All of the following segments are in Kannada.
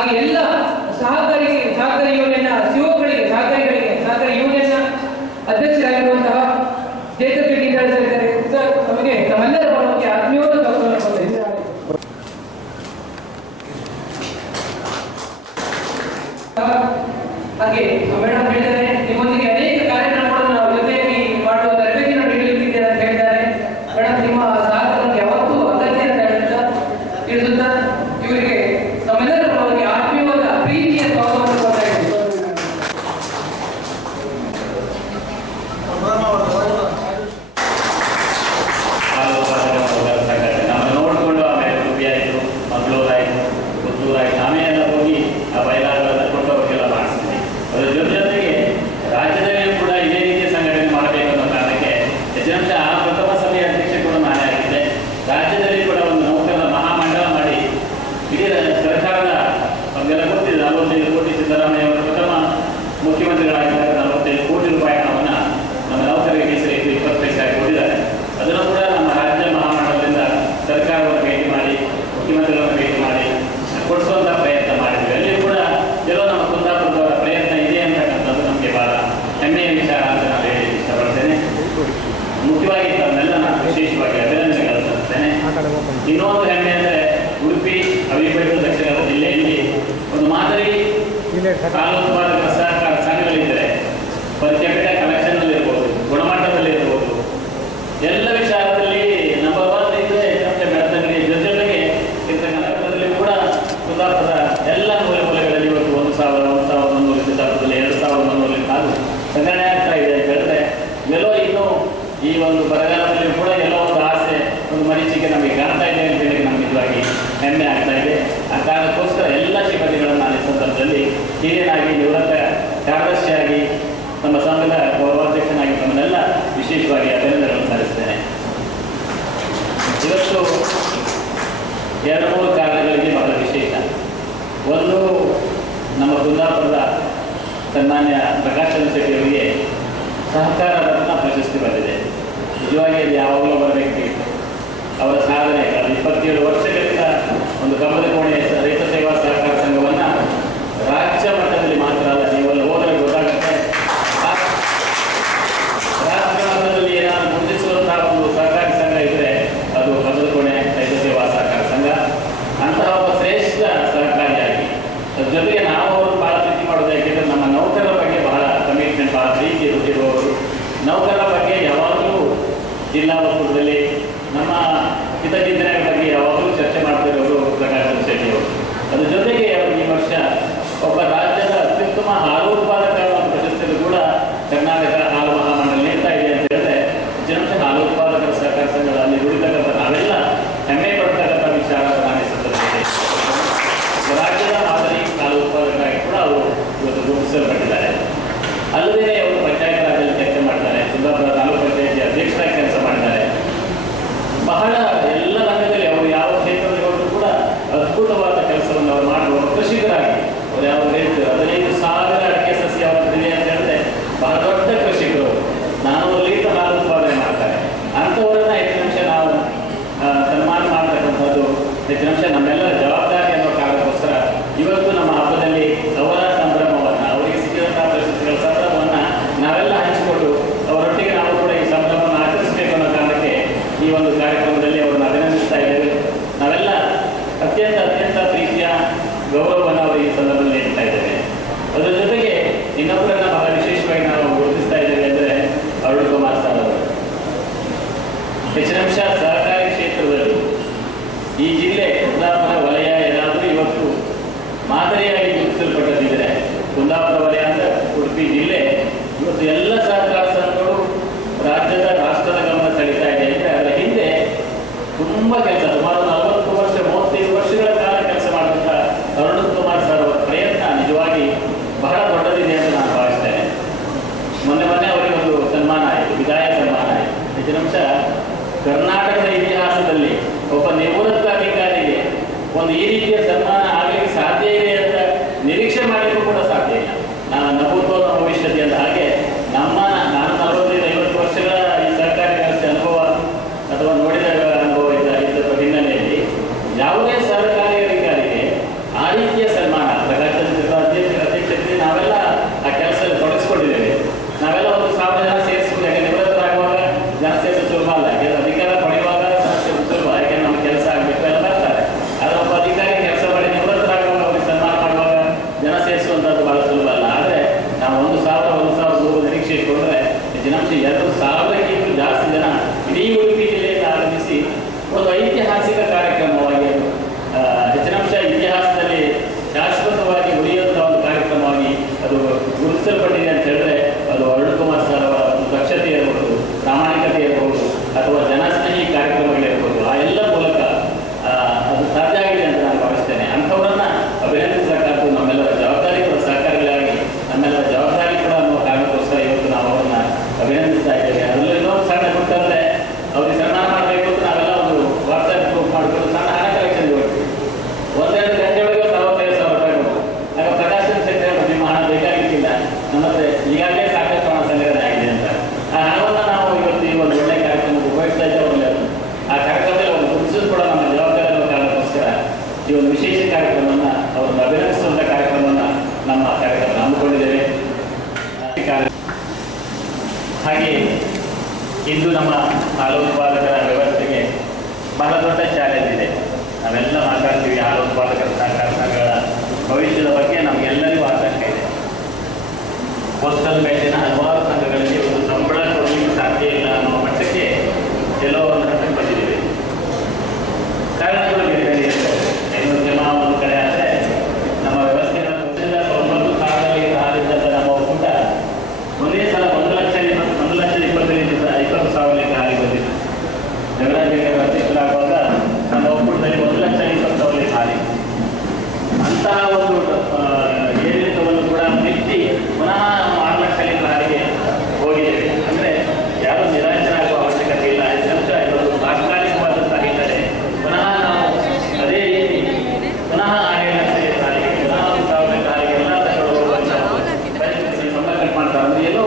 ಹಾಗೆ ಎಲ್ಲ ಸಹಕಾರಿ ಯೂನಿಯನ್ನ ಸಿಒಗಳಿಗೆ ಸಹಕಾರಿ ಯೂನಿಯನ್ನ ಅಧ್ಯಕ್ಷರಾಗಿರುವಂತಹ ಚೇತನ್ ಶೆಟ್ಟಿ ಸರ್ ನಮಗೆ ನಮ್ಮೆಲ್ಲರ ಪರವಾಗಿ ಆತ್ಮೀಯವಾದ ಹಾಗೆ ಮೇಡಮ್ ಹೇಳಿದ್ದಾರೆ, ನಿಮ್ಮೊಂದಿಗೆ ಅನೇಕ ಕಾರ್ಯಕ್ರಮಗಳನ್ನು ನಾವು ಜೊತೆಯಾಗಿ ಮಾಡುವ ತರಬೇತಿಯನ್ನು ನೀಡಲಿಕ್ಕಿದ್ದೇವೆ ಅಂತ ಹೇಳ್ತಾರೆ. ಮೇಡಮ್ ನಿಮ್ಮ ಸಹಕಾರಕ್ಕೆ ಯಾವತ್ತೂ ಅಗತ್ಯ ಅಂತ ತಿಳಿಸುತ್ತಾ ಇವರಿಗೆ ನಮ್ಮೆಲ್ಲರ ಪರವಾಗಿ ಆತ್ಮೀಯವಾದ ಪ್ರೀತಿಯ ಸ್ವಾಗತವನ್ನು ಕೊಡ್ತಾ ಇದ್ದೀವಿ. ನೋಡಿಕೊಂಡು ಆಮೇಲೆ ರುಬಿ ಆಯಿತು, ಮಂಗಳೂರಾಯಿತು, ಪುತ್ತೂರಾಯಿತು, ಆಮೇಲೆ ಹೋಗಿ ಆ ಬಯಲಾಟಗಳನ್ನು ಕೊಟ್ಟವ್ರಿಗೆಲ್ಲ ಮಾಡಿಸ್ತೀವಿ. ಅದರ ಜೊತೆಗೆ ರಾಜ್ಯದಲ್ಲಿ ಕೂಡ ಇದೇ ರೀತಿಯ ಸಂಘಟನೆ ಮಾಡಬೇಕು ಅನ್ನೋ ಕಾರಣಕ್ಕೆ ಹೆಚ್ಚಿನ ಪ್ರಥಮ ಸಭೆಯ ಅಧ್ಯಕ್ಷ ಕೂಡ ನಾನೇ ಆಗಿದ್ದೆ. ರಾಜ್ಯದಲ್ಲಿ ಕೂಡ ಒಂದು ನೌಕರರ ಮಹಾಮಂಡಲ ಮಾಡಿ ಇಡೀ ಸರ್ಕಾರದ ನಮಗೆಲ್ಲ ಗೊತ್ತಿದೆ 45 ಕೋಟಿ ಸಿದ್ದರಾಮಯ್ಯ ಅವರು ಪ್ರಥಮ ಮುಖ್ಯಮಂತ್ರಿಗಳಾಗಿದ್ದಾಗ 45 ಕೋಟಿ ರೂಪಾಯಿ ಹಣವನ್ನು ನಮ್ಮ ನೌಕರರಿಗೆ ಮೀಸಲಿಟ್ಟು 20 ಪೈಸೆ ಆಗಿ ಕೊಟ್ಟಿದ್ದಾರೆ. ಅದನ್ನು ಕೂಡ ನಮ್ಮ ರಾಜ್ಯ ಮಹಾಮಂಡಲದಿಂದ ಸರ್ಕಾರವನ್ನು ಭೇಟಿ ಮಾಡಿ ಮುಖ್ಯಮಂತ್ರಿಗಳನ್ನು ಭೇಟಿ ಮಾಡಿ ಕೊಡಿಸುವಂಥ ಪ್ರಯತ್ನ ಮಾಡಿದ್ವಿ. ಅಲ್ಲಿ ಕೂಡ ಕೆಲವು ನಮ್ಮ ಕುಂದಾಪುರದವರ ಪ್ರಯತ್ನ ಇದೆ ಅಂತಕ್ಕಂಥದ್ದು ನಮಗೆ ಬಹಳ ಹೆಮ್ಮೆಯ ವಿಚಾರ ಅಂತ ನಾನು ಹೇಳಿ ಇಷ್ಟಪಡ್ತೇನೆ. ಮುಖ್ಯವಾಗಿ ತಮ್ಮೆಲ್ಲ ನಾನು ವಿಶೇಷವಾಗಿ ಅಭಿನಂದನೆಗಳು ಸಲ್ಲಿಸ್ತೇನೆ. ಇನ್ನೊಂದು ಹೆಮ್ಮೆ ಅಂದರೆ ಉಡುಪಿ ಅವಿಭಜಿತ ದಕ್ಷಿಣ ಕನ್ನಡ ಜಿಲ್ಲೆಯಲ್ಲಿ ಒಂದು ಮಾದರಿ ಹಾಲು ಉತ್ಪಾದಕರ ಸಹಕಾರ ಸಂಘಗಳಿದ್ದರೆ ಪರ್ ಕ್ಯಾಪಿಟಲ್ ಕಲೆಕ್ಷನ್ನಲ್ಲಿ ಇರ್ಬೋದು, ಗುಣಮಟ್ಟದಲ್ಲಿ ಇರ್ಬೋದು, ಎಲ್ಲ ವಿಚಾರದಲ್ಲಿ ನಂಬರ್ 1 ಇದ್ದರೆ ಮತ್ತೆ ಬೆಳತಂಗಡಿ ಜೊತೆಗೆ ಕನ್ನಡದಲ್ಲಿ ಕೂಡ ಕುಂದಾಪುರದ ಎಲ್ಲ ಮೂಲೆಗಳಲ್ಲಿ ಇವತ್ತು 1,100 ಸಿದ್ದಾಪುರದಲ್ಲಿ 2,100 ಕಾಲು ಸಂಗ್ರಹಣೆ ಆಗ್ತಾ ಇದೆ ಅಂತ ಹೇಳಿದ್ರೆ ಎಲ್ಲೋ ಇನ್ನೂ ಈ ಒಂದು ಬರಗಾಲದಲ್ಲಿ ಕೂಡ ಎಲ್ಲೋ ಒಂದು ಆಸೆ, ಒಂದು ಮರೀಚಿಕೆ ನಮಗೆ ಕಾಣ್ತಾ ಇದೆ ಅಂತ ಹೇಳಿ ನಮ್ಗೆ ನಿಜವಾಗಿ ಹೆಮ್ಮೆ ಆಗ್ತಾ ಇದೆ. ಆ ಕಾರಣಕ್ಕೋಸ್ಕರ ಎಲ್ಲ ಸಿಬ್ಬಂದಿಗಳನ್ನು ನಾನು ಈ ಸಂದರ್ಭದಲ್ಲಿ ಹಿರಿಯನಾಗಿ ನಿವೃತ್ತ ಕಾರ್ಯದರ್ಶಿಯಾಗಿ ನಮ್ಮ ಸಂಘದ ಗೌರವಾಧ್ಯಕ್ಷನಾಗಿ ನಮ್ಮನ್ನೆಲ್ಲ ವಿಶೇಷವಾಗಿ ಅಭಿನಂದನೆಗಳನ್ನು ಸಲ್ಲಿಸ್ತೇನೆ. ಇವತ್ತು 2-3 ಕಾರಣಗಳಿಗೆ ಬಹಳ ವಿಶೇಷ. ಒಂದು, ನಮ್ಮ ಕುಂದಾಪುರದ ಸನ್ಮಾನ್ಯ ಪ್ರಕಾಶ್ ಶೆಟ್ಟಿ ಅವರಿಗೆ ಸಹಕಾರ ರತ್ನ ಪ್ರಶಸ್ತಿ ಬಂದಿದೆ. ನಿಜವಾಗಿ ಅದು ಯಾವಾಗಲೂ ಬರಬೇಕಿತ್ತು. ಅವರ ಸಾಧನೆ 27 ವರ್ಷಗಳಿಂದ ಒಂದು ಕಮಲದ ಕೋಣೆ ರೈತ ಸೇವಾ ಸಹಕಾರ ಸಂಘವನ್ನು ರಾಜ್ಯ ಮಟ್ಟದಲ್ಲಿ ಮಾತ್ರ ಅಲ್ಲ, ನೀವೆಲ್ಲ ಹೋದರೆ ಗೊತ್ತಾಗುತ್ತೆ, ರಾಷ್ಟ್ರ ಮಟ್ಟದಲ್ಲಿ ಏನಾದರೂ ಗುರುತಿಸುವಂತಹ ಒಂದು ಸಹಕಾರಿ ಸಂಘ ಇದ್ದರೆ ಅದು ಕಮಲದ ಕೋಣೆ ರೈತ ಸೇವಾ ಸಹಕಾರ ಸಂಘ. ಅಂತಹ ಒಬ್ಬ ಶ್ರೇಷ್ಠ ಸಹಕಾರಿಯಾಗಿ ಜೊತೆಗೆ ನಾವು ಅವರು ಭಾಳ ಪ್ರೀತಿ ಮಾಡೋದು ಯಾಕೆಂದರೆ ನಮ್ಮ ನೌಕರರ ಬಗ್ಗೆ ಬಹಳ ಕಮಿಟ್ಮೆಂಟ್, ಬಹಳ ಪ್ರೀತಿ ಇರುತ್ತಿರುವವರು. ನೌಕರರ ಬಗ್ಗೆ ಯಾವಾಗಲೂ ಜಿಲ್ಲಾ ಒಕ್ಕೂಟದಲ್ಲಿ ನಮ್ಮ ಹಿತಚಿಂತನೆಗಳ ಬಗ್ಗೆ ಯಾವಾಗಲೂ ಚರ್ಚೆ ಮಾಡ್ತಿರೋರು ಪ್ರಕಾಶ್ ಶೆಟ್ಟಿ ಅವರು. ಅದ್ರ ಜೊತೆಗೆ ಅವರು ಈ ವರ್ಷ ಒಬ್ಬ ರಾಜ್ಯದ ಅತ್ಯುತ್ತಮ ಹಾಲು ಉತ್ಪಾದಕರ ಪ್ರಶಸ್ತಿಯನ್ನು ಕೂಡ ಕರ್ನಾಟಕ ಹಾಲು ಮಹಾಮಂಡಲ ನೀಡ್ತಾ ಇದೆ ಅಂತ ಹೇಳಿದ್ರೆ ಹೆಚ್ಚಿನ ಹಾಲು ಉತ್ಪಾದಕರ ಸಹಕಾರ ಸಂಘದಲ್ಲಿ ದುಡಿತಕ್ಕಂಥ ನಾವೆಲ್ಲ ಹೆಮ್ಮೆ ಪಡ್ತಕ್ಕಂಥ ವಿಚಾರ ನಾನು ಸಂದರ್ಭದಲ್ಲಿ ರಾಜ್ಯದ ಮಾದರಿ ಹಾಲು ಉತ್ಪಾದಕರಾಗಿ ಕೂಡ ಅವರು ಇವತ್ತು ಗುರುತಿಸಲ್ಪಟ್ಟಿದ್ದಾರೆ. ಅಲ್ಲದೆ ಅವರು ಪಂಚಾಯತ್ ರಾಜ್ಯದಲ್ಲಿ ಕೆಲಸ ಮಾಡ್ತಾರೆ, ಕುಂದಾಪುರ ತಾಲೂಕು ಪಂಚಾಯತಿ ಅಧ್ಯಕ್ಷರಾಗಿ ಕೆಲಸ ಮಾಡಿದ್ದಾರೆ. ಬಹಳ ಎಲ್ಲ ರಂಗದಲ್ಲಿ ಅವರು ಯಾವ ಕ್ಷೇತ್ರದಲ್ಲಿ ಹೋದರೂ ಕೂಡ ಅದ್ಭುತವಾದ ಕೆಲಸವನ್ನು ಅವರು ಮಾಡುವ ಕೃಷಿಕರಾಗಿ ಅವರು ಯಾವ ಹೇಳ್ತಾರೆ 15,000 ಅಡಿಕೆ ಸಸ್ಯ ಅವರದ್ದಿದೆ ಅಂತ ಹೇಳಿದ್ರೆ ಬಹಳ ದೊಡ್ಡ ಕೃಷಿಕರು 400 ಲೀಟರ್ ಹಾಲು ಉತ್ಪಾದನೆ ಮಾಡ್ತಾರೆ. ಅಂಥವರನ್ನ ಹೆಚ್ಚಿನ ಅಂಶ ನಾವು ಸನ್ಮಾನ ಮಾಡತಕ್ಕಂಥದ್ದು ಹೆಚ್ಚಿನ ಅಂಶ ನಮ್ಮೆಲ್ಲರ ಜವಾಬ್ದಾರಿ ಅನ್ನೋ ಕಾರಣಕ್ಕೋಸ್ಕರ ಇವತ್ತು ನಮ್ಮ ಹಬ್ಬದಲ್ಲಿ ಅವರ ಸಂಭ್ರಮವನ್ನು, ಅವರಿಗೆ ಸಿಕ್ಕಿದಂತಹ ಪ್ರಶಸ್ತಿಗಳ ಸಂಭ್ರಮವನ್ನು ನಾವೆಲ್ಲ ಹಂಚಿಕೊಂಡು ಅವರೊಟ್ಟಿಗೆ ನಾವು ಕೂಡ ಈ ಸಂಭ್ರಮವನ್ನು ಆಚರಿಸಬೇಕು ಅನ್ನೋ ಕಾರಣಕ್ಕೆ ಈ ಒಂದು ಕಾರ್ಯಕ್ರಮದಲ್ಲಿ ಅವರನ್ನು ಅಭಿನಂದಿಸ್ತಾ ಇದ್ದೇವೆ. ನಾವೆಲ್ಲ ಅತ್ಯಂತ ಪ್ರೀತಿಯ ಗೌರವವನ್ನು ಅವರು ಈ ಸಂದರ್ಭದಲ್ಲಿ ನೀಡ್ತಾ ಇದ್ದೇವೆ. ಅದರ ಜೊತೆಗೆ ಇನ್ನೊಬ್ಬರನ್ನ ಬಹಳ ವಿಶೇಷವಾಗಿ ನಾವು ಗುರುತಿಸ್ತಾ ಇದ್ದೇವೆ ಅಂದರೆ ಅರುಣ್ ಕುಮಾರ್ ಸರ್ ಅವರು. ಹೆಚ್ಚಿನ ಅಂಶ ಸಹಕಾರಿ ಕ್ಷೇತ್ರದಲ್ಲಿ ಈ ಜಿಲ್ಲೆ ಕುಂದಾಪುರ ವಲಯ ಏನಾದರೂ ಇವತ್ತು ಮಾದರಿಯಾಗಿ ಗುರುತಿಸಲ್ಪಟ್ಟದಿದ್ದರೆ ಕುಂದಾಪುರ ವಲಯ ಅಂದರೆ ಉಡುಪಿ ಜಿಲ್ಲೆ ಇವತ್ತು ಎಲ್ಲ ಸಹಕಾರ ಸಂಘಗಳು ರಾಜ್ಯದ ರಾಷ್ಟ್ರದ ಗಮನ ಸೆಳೀತಾ ಇದೆ ಅಂದರೆ ಅದರ ಹಿಂದೆ ತುಂಬ ಕೆಲಸ, ಸುಮಾರು 40 ವರ್ಷ 35 ವರ್ಷಗಳ ಕಾಲ ಕೆಲಸ ಮಾಡಿದಂಥ ಅರುಣ್ ಕುಮಾರ್ ಸರ್ ಅವರ ಪ್ರಯತ್ನ ನಿಜವಾಗಿ ಬಹಳ ದೊಡ್ಡದಿದೆ ಅಂತ ನಾನು ಭಾವಿಸ್ತೇನೆ. ಮೊನ್ನೆ ಅವರಿಗೆ ಒಂದು ಸನ್ಮಾನ ಆಯಿತು, ವಿದಾಯ ಸನ್ಮಾನ ಆಯಿತು. ಹೆಚ್ಚಿನ ಅಂಶ ಕರ್ನಾಟಕದ ಇತಿಹಾಸದಲ್ಲಿ ಒಬ್ಬ ನಿವೃತ್ತ ಅಧಿಕಾರಿಗೆ ಪೋಸ್ಟಲ್ ಬ್ಯಾಂಕಿನ ಹಲವಾರು ಸಂಘಗಳಲ್ಲಿ ಒಂದು ಸಂಬಳ ಕೊಡಲಿಕ್ಕೆ ಸಾಧ್ಯ ಇಲ್ಲ ಅನ್ನೋ ಮಟ್ಟಕ್ಕೆ ಎಲ್ಲೋ ಒಂದು ಹಂತಕ್ಕೆ ಬಂದಿದ್ದೀವಿ. ಕಾರಣಗಳು ಬೇರೆ ಬೇರೆ ಇರ್ತವೆ. ಐನೂರು ಒಂದು ಕಡೆ ಆದರೆ ನಮ್ಮ ವ್ಯವಸ್ಥೆಗಳ 90 ಕಾಲದಲ್ಲಿ ಹಾಲಿದ್ದಂಥ ನಮ್ಮ ಒಕ್ಕೂಟ ಒಂದೇ ಸಲ 1,20,000 ಲೀಟರ್ ಹಾಲಿ ಬಂದಿತ್ತು. ಜಗರಾಜೇಶ್ವರ ಅಧ್ಯಕ್ಷರಾಗುವಾಗ ನಮ್ಮ ಒಕ್ಕೂಟದಲ್ಲಿ 1,20,000 ಲೀಟರ್ ಹಾಲಿ. ಅಂತಹ ಒಂದು ಏರಿಳಿತವನ್ನು ಕೂಡ ಮೆಚ್ಚಿ ಪುನಃ 6 ಲಕ್ಷ ಲೀಟರ್ ಹಾಲಿಗೆ ಹೋಗಿದ್ದೇವೆ. ಅಂದರೆ ಯಾರು ನಿರಾಶರಾಗುವ ಅವಶ್ಯಕತೆ ಇಲ್ಲ. ಇವತ್ತು ತಾತ್ಕಾಲಿಕವಾದಂತಹ ಹಿನ್ನೆಲೆ ಪುನಃ ನಾವು ಅದೇ ರೀತಿ ಪುನಃ 7 ಲಕ್ಷ ಲೀಟರ್ ಹಾಲಿಗೆ ಪುನಃ 1,000 ಲೀಟರ್ ಹಾಲಿಗೆ ಎಲ್ಲ ಸಂಬಳ ಕಟ್ ಮಾಡ್ತಾರೆ. ಅಂದರೆ ಎಲ್ಲೋ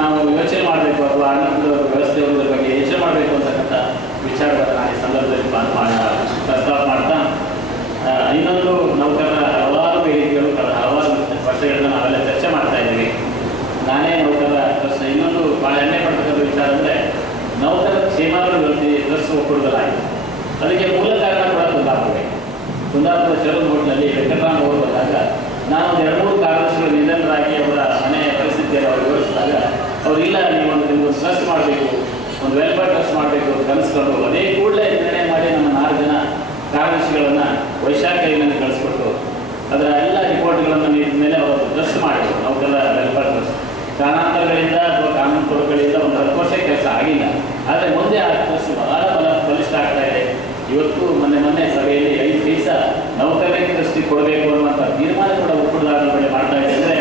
ನಾವು ಯೋಚನೆ ಮಾಡಬೇಕು ಅಥವಾ ಅನ್ನದ ವ್ಯವಸ್ಥೆ ಬಗ್ಗೆ ಯೋಚನೆ ಮಾಡಬೇಕು ಅಂತಕ್ಕಂಥ ವಿಚಾರಗಳನ್ನು ನಾನು ಈ ಸಂದರ್ಭದಲ್ಲಿ ಪ್ರಸ್ತಾವ ಮಾಡ್ತಾ, ಇನ್ನೊಂದು ನೌಕರರ ಹಲವಾರು ಬೇಡಿಕೆಗಳು ಹಲವಾರು ವರ್ಷಗಳಿಂದ ನಾವೆಲ್ಲ ಚರ್ಚೆ ಮಾಡ್ತಾ ಇದ್ದೀವಿ. ನಾನೇ ನೌಕರರ ಪ್ರಶ್ನೆ ಇನ್ನೊಂದು ಭಾಳ ಹೆಮ್ಮೆ ಪಡ್ತಕ್ಕಂಥ ವಿಚಾರ ಅಂದರೆ ನೌಕರರ ಕ್ಷೇಮಾಭಿವೃದ್ಧಿ ಟ್ರಸ್ಟ್ ಒಕ್ಕೂಟದಲ್ಲಾಗಿದೆ. ಅದಕ್ಕೆ ಮೂಲ ಕಾರಣ ಕೂಡ ಕುಂದಾಪುರ ಶರದ್ ಹೋಟ್ಲಲ್ಲಿ ವೆಂಕಟರಾಮ್ ಅವರು ಬಂದಾಗ ನಾನು 2-3 ಕಾರ್ಯದರ್ಶಿಗಳು ನಿಧನರಾಗಿ ಅವರ ಮನೆಯ ಪರಿಸ್ಥಿತಿಯನ್ನು ಅವರು ವಿವರಿಸಿದಾಗ ಅವರಿಲ್ಲ, ನಿಮ್ಮೊಂದು ಟ್ರಸ್ಟ್ ಮಾಡಬೇಕು, ಒಂದು ವೆಲ್ಫೇರ್ ಟ್ರಸ್ಟ್ ಮಾಡಬೇಕು ಅಂತ ಕನಸ್ಕೊಂಡು ಅದೇ ಕೂಡಲೇ ನಿರ್ಣಯ ಮಾಡಿ ನಮ್ಮ 4 ಜನ ಕಾರ್ಯದರ್ಶಿಗಳನ್ನು ವೈಶಾಖಿಯನ್ನು ಕಳಿಸ್ಕೊಟ್ಟು ಅದರ ಎಲ್ಲ ರಿಪೋರ್ಟ್ಗಳನ್ನು ನೀಡಿದ ಮೇಲೆ ಅವರು ಟ್ರಸ್ಟ್ ಮಾಡಿದರು. ನೌಕರರ ವೆಲ್ಫೇರ್ ಟ್ರಸ್ಟ್ ಕಾರಣಾಂತರಗಳಿಂದ ಅಥವಾ ಕಾನೂನು ಕೊರತೆಗಳಿಂದ ಒಂದು 10 ವರ್ಷ ಕೆಲಸ ಆಗಿಲ್ಲ. ಆದರೆ ಮುಂದೆ ಆ ಟ್ರಸ್ಟ್ ಬಹಳ ಬಲಿಷ್ಠ ಆಗ್ತಾ ಇದೆ. ಇವತ್ತು ಮೊನ್ನೆ ಸಭೆಯಲ್ಲಿ 5 ಪೈಸಾ ನೌಕರರಿಗೆ ಟ್ರಸ್ಟಿಗೆ ಕೊಡಬೇಕು ಅನ್ನುವಂಥ ತೀರ್ಮಾನ ಕೂಡ ಒಕ್ಕೂಟದಾರರ ಬಳಿ ಮಾಡ್ತಾ ಇದೆ. ಅಂದರೆ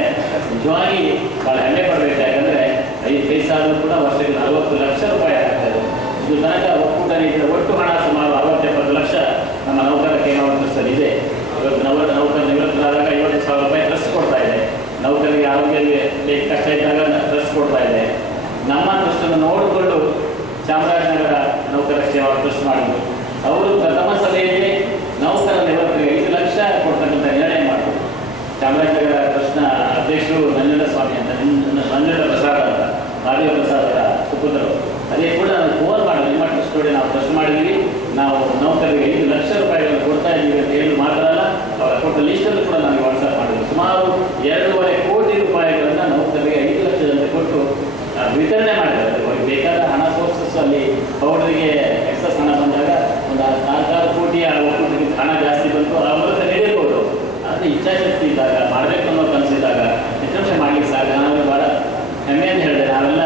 ನಿಜವಾಗಿ ಭಾಳ ಹೆಮ್ಮೆ ಪಡಬೇಕು. ಯಾಕಂದರೆ 5 ಪೈಸಾ ಆದರೂ ಕೂಡ ವರ್ಷಕ್ಕೆ 40 ಲಕ್ಷ ರೂಪಾಯಿ ಆಗ್ತದೆ. ಇದು ತನಕ ಒಕ್ಕೂಟ ನೀಡಿದ ಒಟ್ಟು ಹಣ ಸುಮಾರು 60-70 ಲಕ್ಷ ನಮ್ಮ ನೌಕರ ಕೇಂದ್ರ ಟ್ರಸ್ಟಲ್ಲಿ ಇದೆ. ಇವತ್ತು ನೌಕರ ನಿವೃತ್ತರಾದಾಗ 50,000 ರೂಪಾಯಿ ಟ್ರಸ್ಟ್ ಕೊಡ್ತಾ ಇದೆ. ನೌಕರಿಗೆ ಆರೋಗ್ಯದಲ್ಲಿ ಕಷ್ಟ ಇದ್ದಾಗ ಟ್ರಸ್ಟ್ ಕೊಡ್ತಾ ಇದೆ. ನಮ್ಮ ಟ್ರಸ್ಟನ್ನು ನೋಡಿಕೊಂಡು ಚಾಮರಾಜನಗರ ನೌಕರ ಕ್ಷೇಮ ಟ್ರಸ್ಟ್ ಮಾಡಿದ್ರು. ಅವರು ಪ್ರಥಮ ಸಭೆಯಲ್ಲಿ ನೌಕರ ನಿವೃತ್ತರಿಗೆ 5 ಲಕ್ಷ ಕೊಡ್ತಕ್ಕಂಥ ನಿರ್ಣಯ ಮಾಡಿದ್ರು. ಚಾಮರಾಜನಗರ ಟ್ರಸ್ಟ್ನ ಅಧ್ಯಕ್ಷರು ನಂಜುಂಡಸ್ವಾಮಿ ಅಂತ, ನಂಜುಂಡ ಪ್ರಸಾದ್ ಅಂತ, ಮಾದೇವ ಪ್ರಸಾದರ ಸುಪುತ್ರರು. ಅದೇ ಕೂಡ ನಾವು ಫೋನ್ ಮಾಡಿ ನಿಮ್ಮ ಟ್ರಸ್ಟ್ ನೋಡಿ ನಾವು ಟ್ರಸ್ಟ್ ಮಾಡಿದ್ದೀವಿ, ನಾವು ನೌಕರಿಗೆ 5 ಲಕ್ಷ ರೂಪಾಯಿಗಳನ್ನು ಕೊಡ್ತಾ ಇದ್ದೀವಿ ಅಂತ ಹೇಳಿ ಮಾತ್ರ ಅಲ್ಲ, ಅವರ ಕೊಟ್ಟ ಲಿಸ್ಟನ್ನು ಕೂಡ ನನಗೆ ವಾಟ್ಸಪ್ ಮಾಡಿದ್ರು. ಸುಮಾರು 2.5 ಕೋಟಿ ರೂಪಾಯಿಗಳನ್ನು ನೌಕರಿಗೆ 5 ಲಕ್ಷದಂತೆ ಕೊಟ್ಟು ವಿತರಣೆ ಮಾಡಿದ್ದಾರೆ. ಅವರಿಗೆ ಬೇಕಾದ ಹಣ ಸೋರ್ಸಸ್ ಅಲ್ಲಿ ಪೌಡರಿಗೆ ಎಕ್ಸಸ್ ಹಣ ಬಂದಾಗ ಒಂದು 4-6 ಕೋಟಿ ಒಕ್ಕೂಟಕ್ಕೆ ಹಣ ಜಾಸ್ತಿ ಬಂತು, ಆ ಮೂಲಕ ನೀಡಿರ್ಬೋದು. ಆದರೆ ಇಚ್ಛಾಶಕ್ತಿ ಇದ್ದಾಗ ಮಾಡಬೇಕು ಅನ್ನೋ ಕನಸಿದ್ದಾಗ ನಿಜಾಂಶ ಮಾಡಲಿಕ್ಕೆ ಸಾಧ್ಯ. ನಾನು ಭಾಳ ಹೆಮ್ಮೆಯನ್ನು ಹೇಳಿದೆ. ನಾವೆಲ್ಲ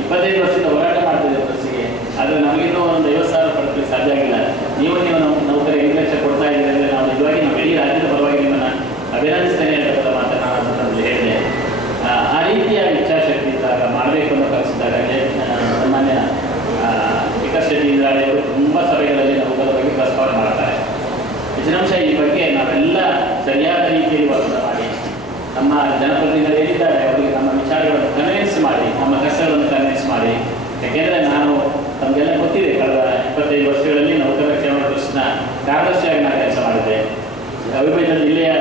25 ವರ್ಷದಿಂದ ಹೋರಾಟ ಮಾಡ್ತಿದ್ದೇವೆ ಟ್ರಸ್ಟಿಗೆ, ಆದರೆ ನಮಗಿನ್ನೂ ಒಂದು 50,000 ಪಡ್ಕೊಳ್ಳಿಕ್ಕೆ ಸಾಧ್ಯ ಆಗಿಲ್ಲ. ನೀವು ನೌಕರಿಗೆ 5 ಲಕ್ಷ ಕೊಡ್ತಾ ಇದ್ದೀರಿ ಅಂದರೆ ನಾವು ನಿಜವಾಗಿ ನಮ್ಮ ಇಡೀ ರಾಜ್ಯದ ಪರವಾಗಿ ನಿಮ್ಮನ್ನು ಅಭಿನಂದಿಸ್ತೇನೆ ಅಂತ ಮಾತ್ರ ನಾನು ಸಂದರ್ಭದಲ್ಲಿ ಹೇಳಿದೆ. ಆ ರೀತಿಯ ಇಚ್ಛಾಶಕ್ತಿ ಇದ್ದಾಗ ಮಾಡಬೇಕು ಅನ್ನೋ ಕನಸಿದ್ದಾಗ ಸಾಮಾನ್ಯ ವಿಕಾಸ್ ಶೆಟ್ಟಿ ಇಂದ್ರಾಳಿಯವರು ತುಂಬ ಸಭೆಗಳಲ್ಲಿ ನೌಕರರ ಬಗ್ಗೆ ಪ್ರಸ್ತಾವ ಮಾಡ್ತಾರೆ. ನಿಜಾಂಶ ಈ ಬಗ್ಗೆ ನಾವೆಲ್ಲ ಸರಿಯಾದ ರೀತಿಯಲ್ಲಿ ವರ್ಗ ಮಾಡಿ ನಮ್ಮ ಜನಪ್ರತಿನಿಧಿಗಳು ಏನಿದ್ದಾರೆ ಅವರಿಗೆ ನಮ್ಮ ವಿಚಾರಗಳನ್ನು ಕನ್ವಿನ್ಸ್ ಮಾಡಿ, ನಮ್ಮ ಕಷ್ಟಗಳನ್ನು ಕನ್ವಿನ್ಸ್ ಮಾಡಿ. ಯಾಕೆಂದರೆ ನಾನು ತಮಗೆಲ್ಲ ಗೊತ್ತಿದೆ, ಕಳೆದ 25 ವರ್ಷಗಳಲ್ಲಿ ನೌಕರರ ಕ್ಷೇಮ ಟ್ರಸ್ಟ್ನ ಕಾರ್ಯದರ್ಶಿಯಾಗಿ ನಾನು ಕೆಲಸ ಮಾಡಿದ್ದೆ, ಅವಿಭಜಿತ ಜಿಲ್ಲೆಯ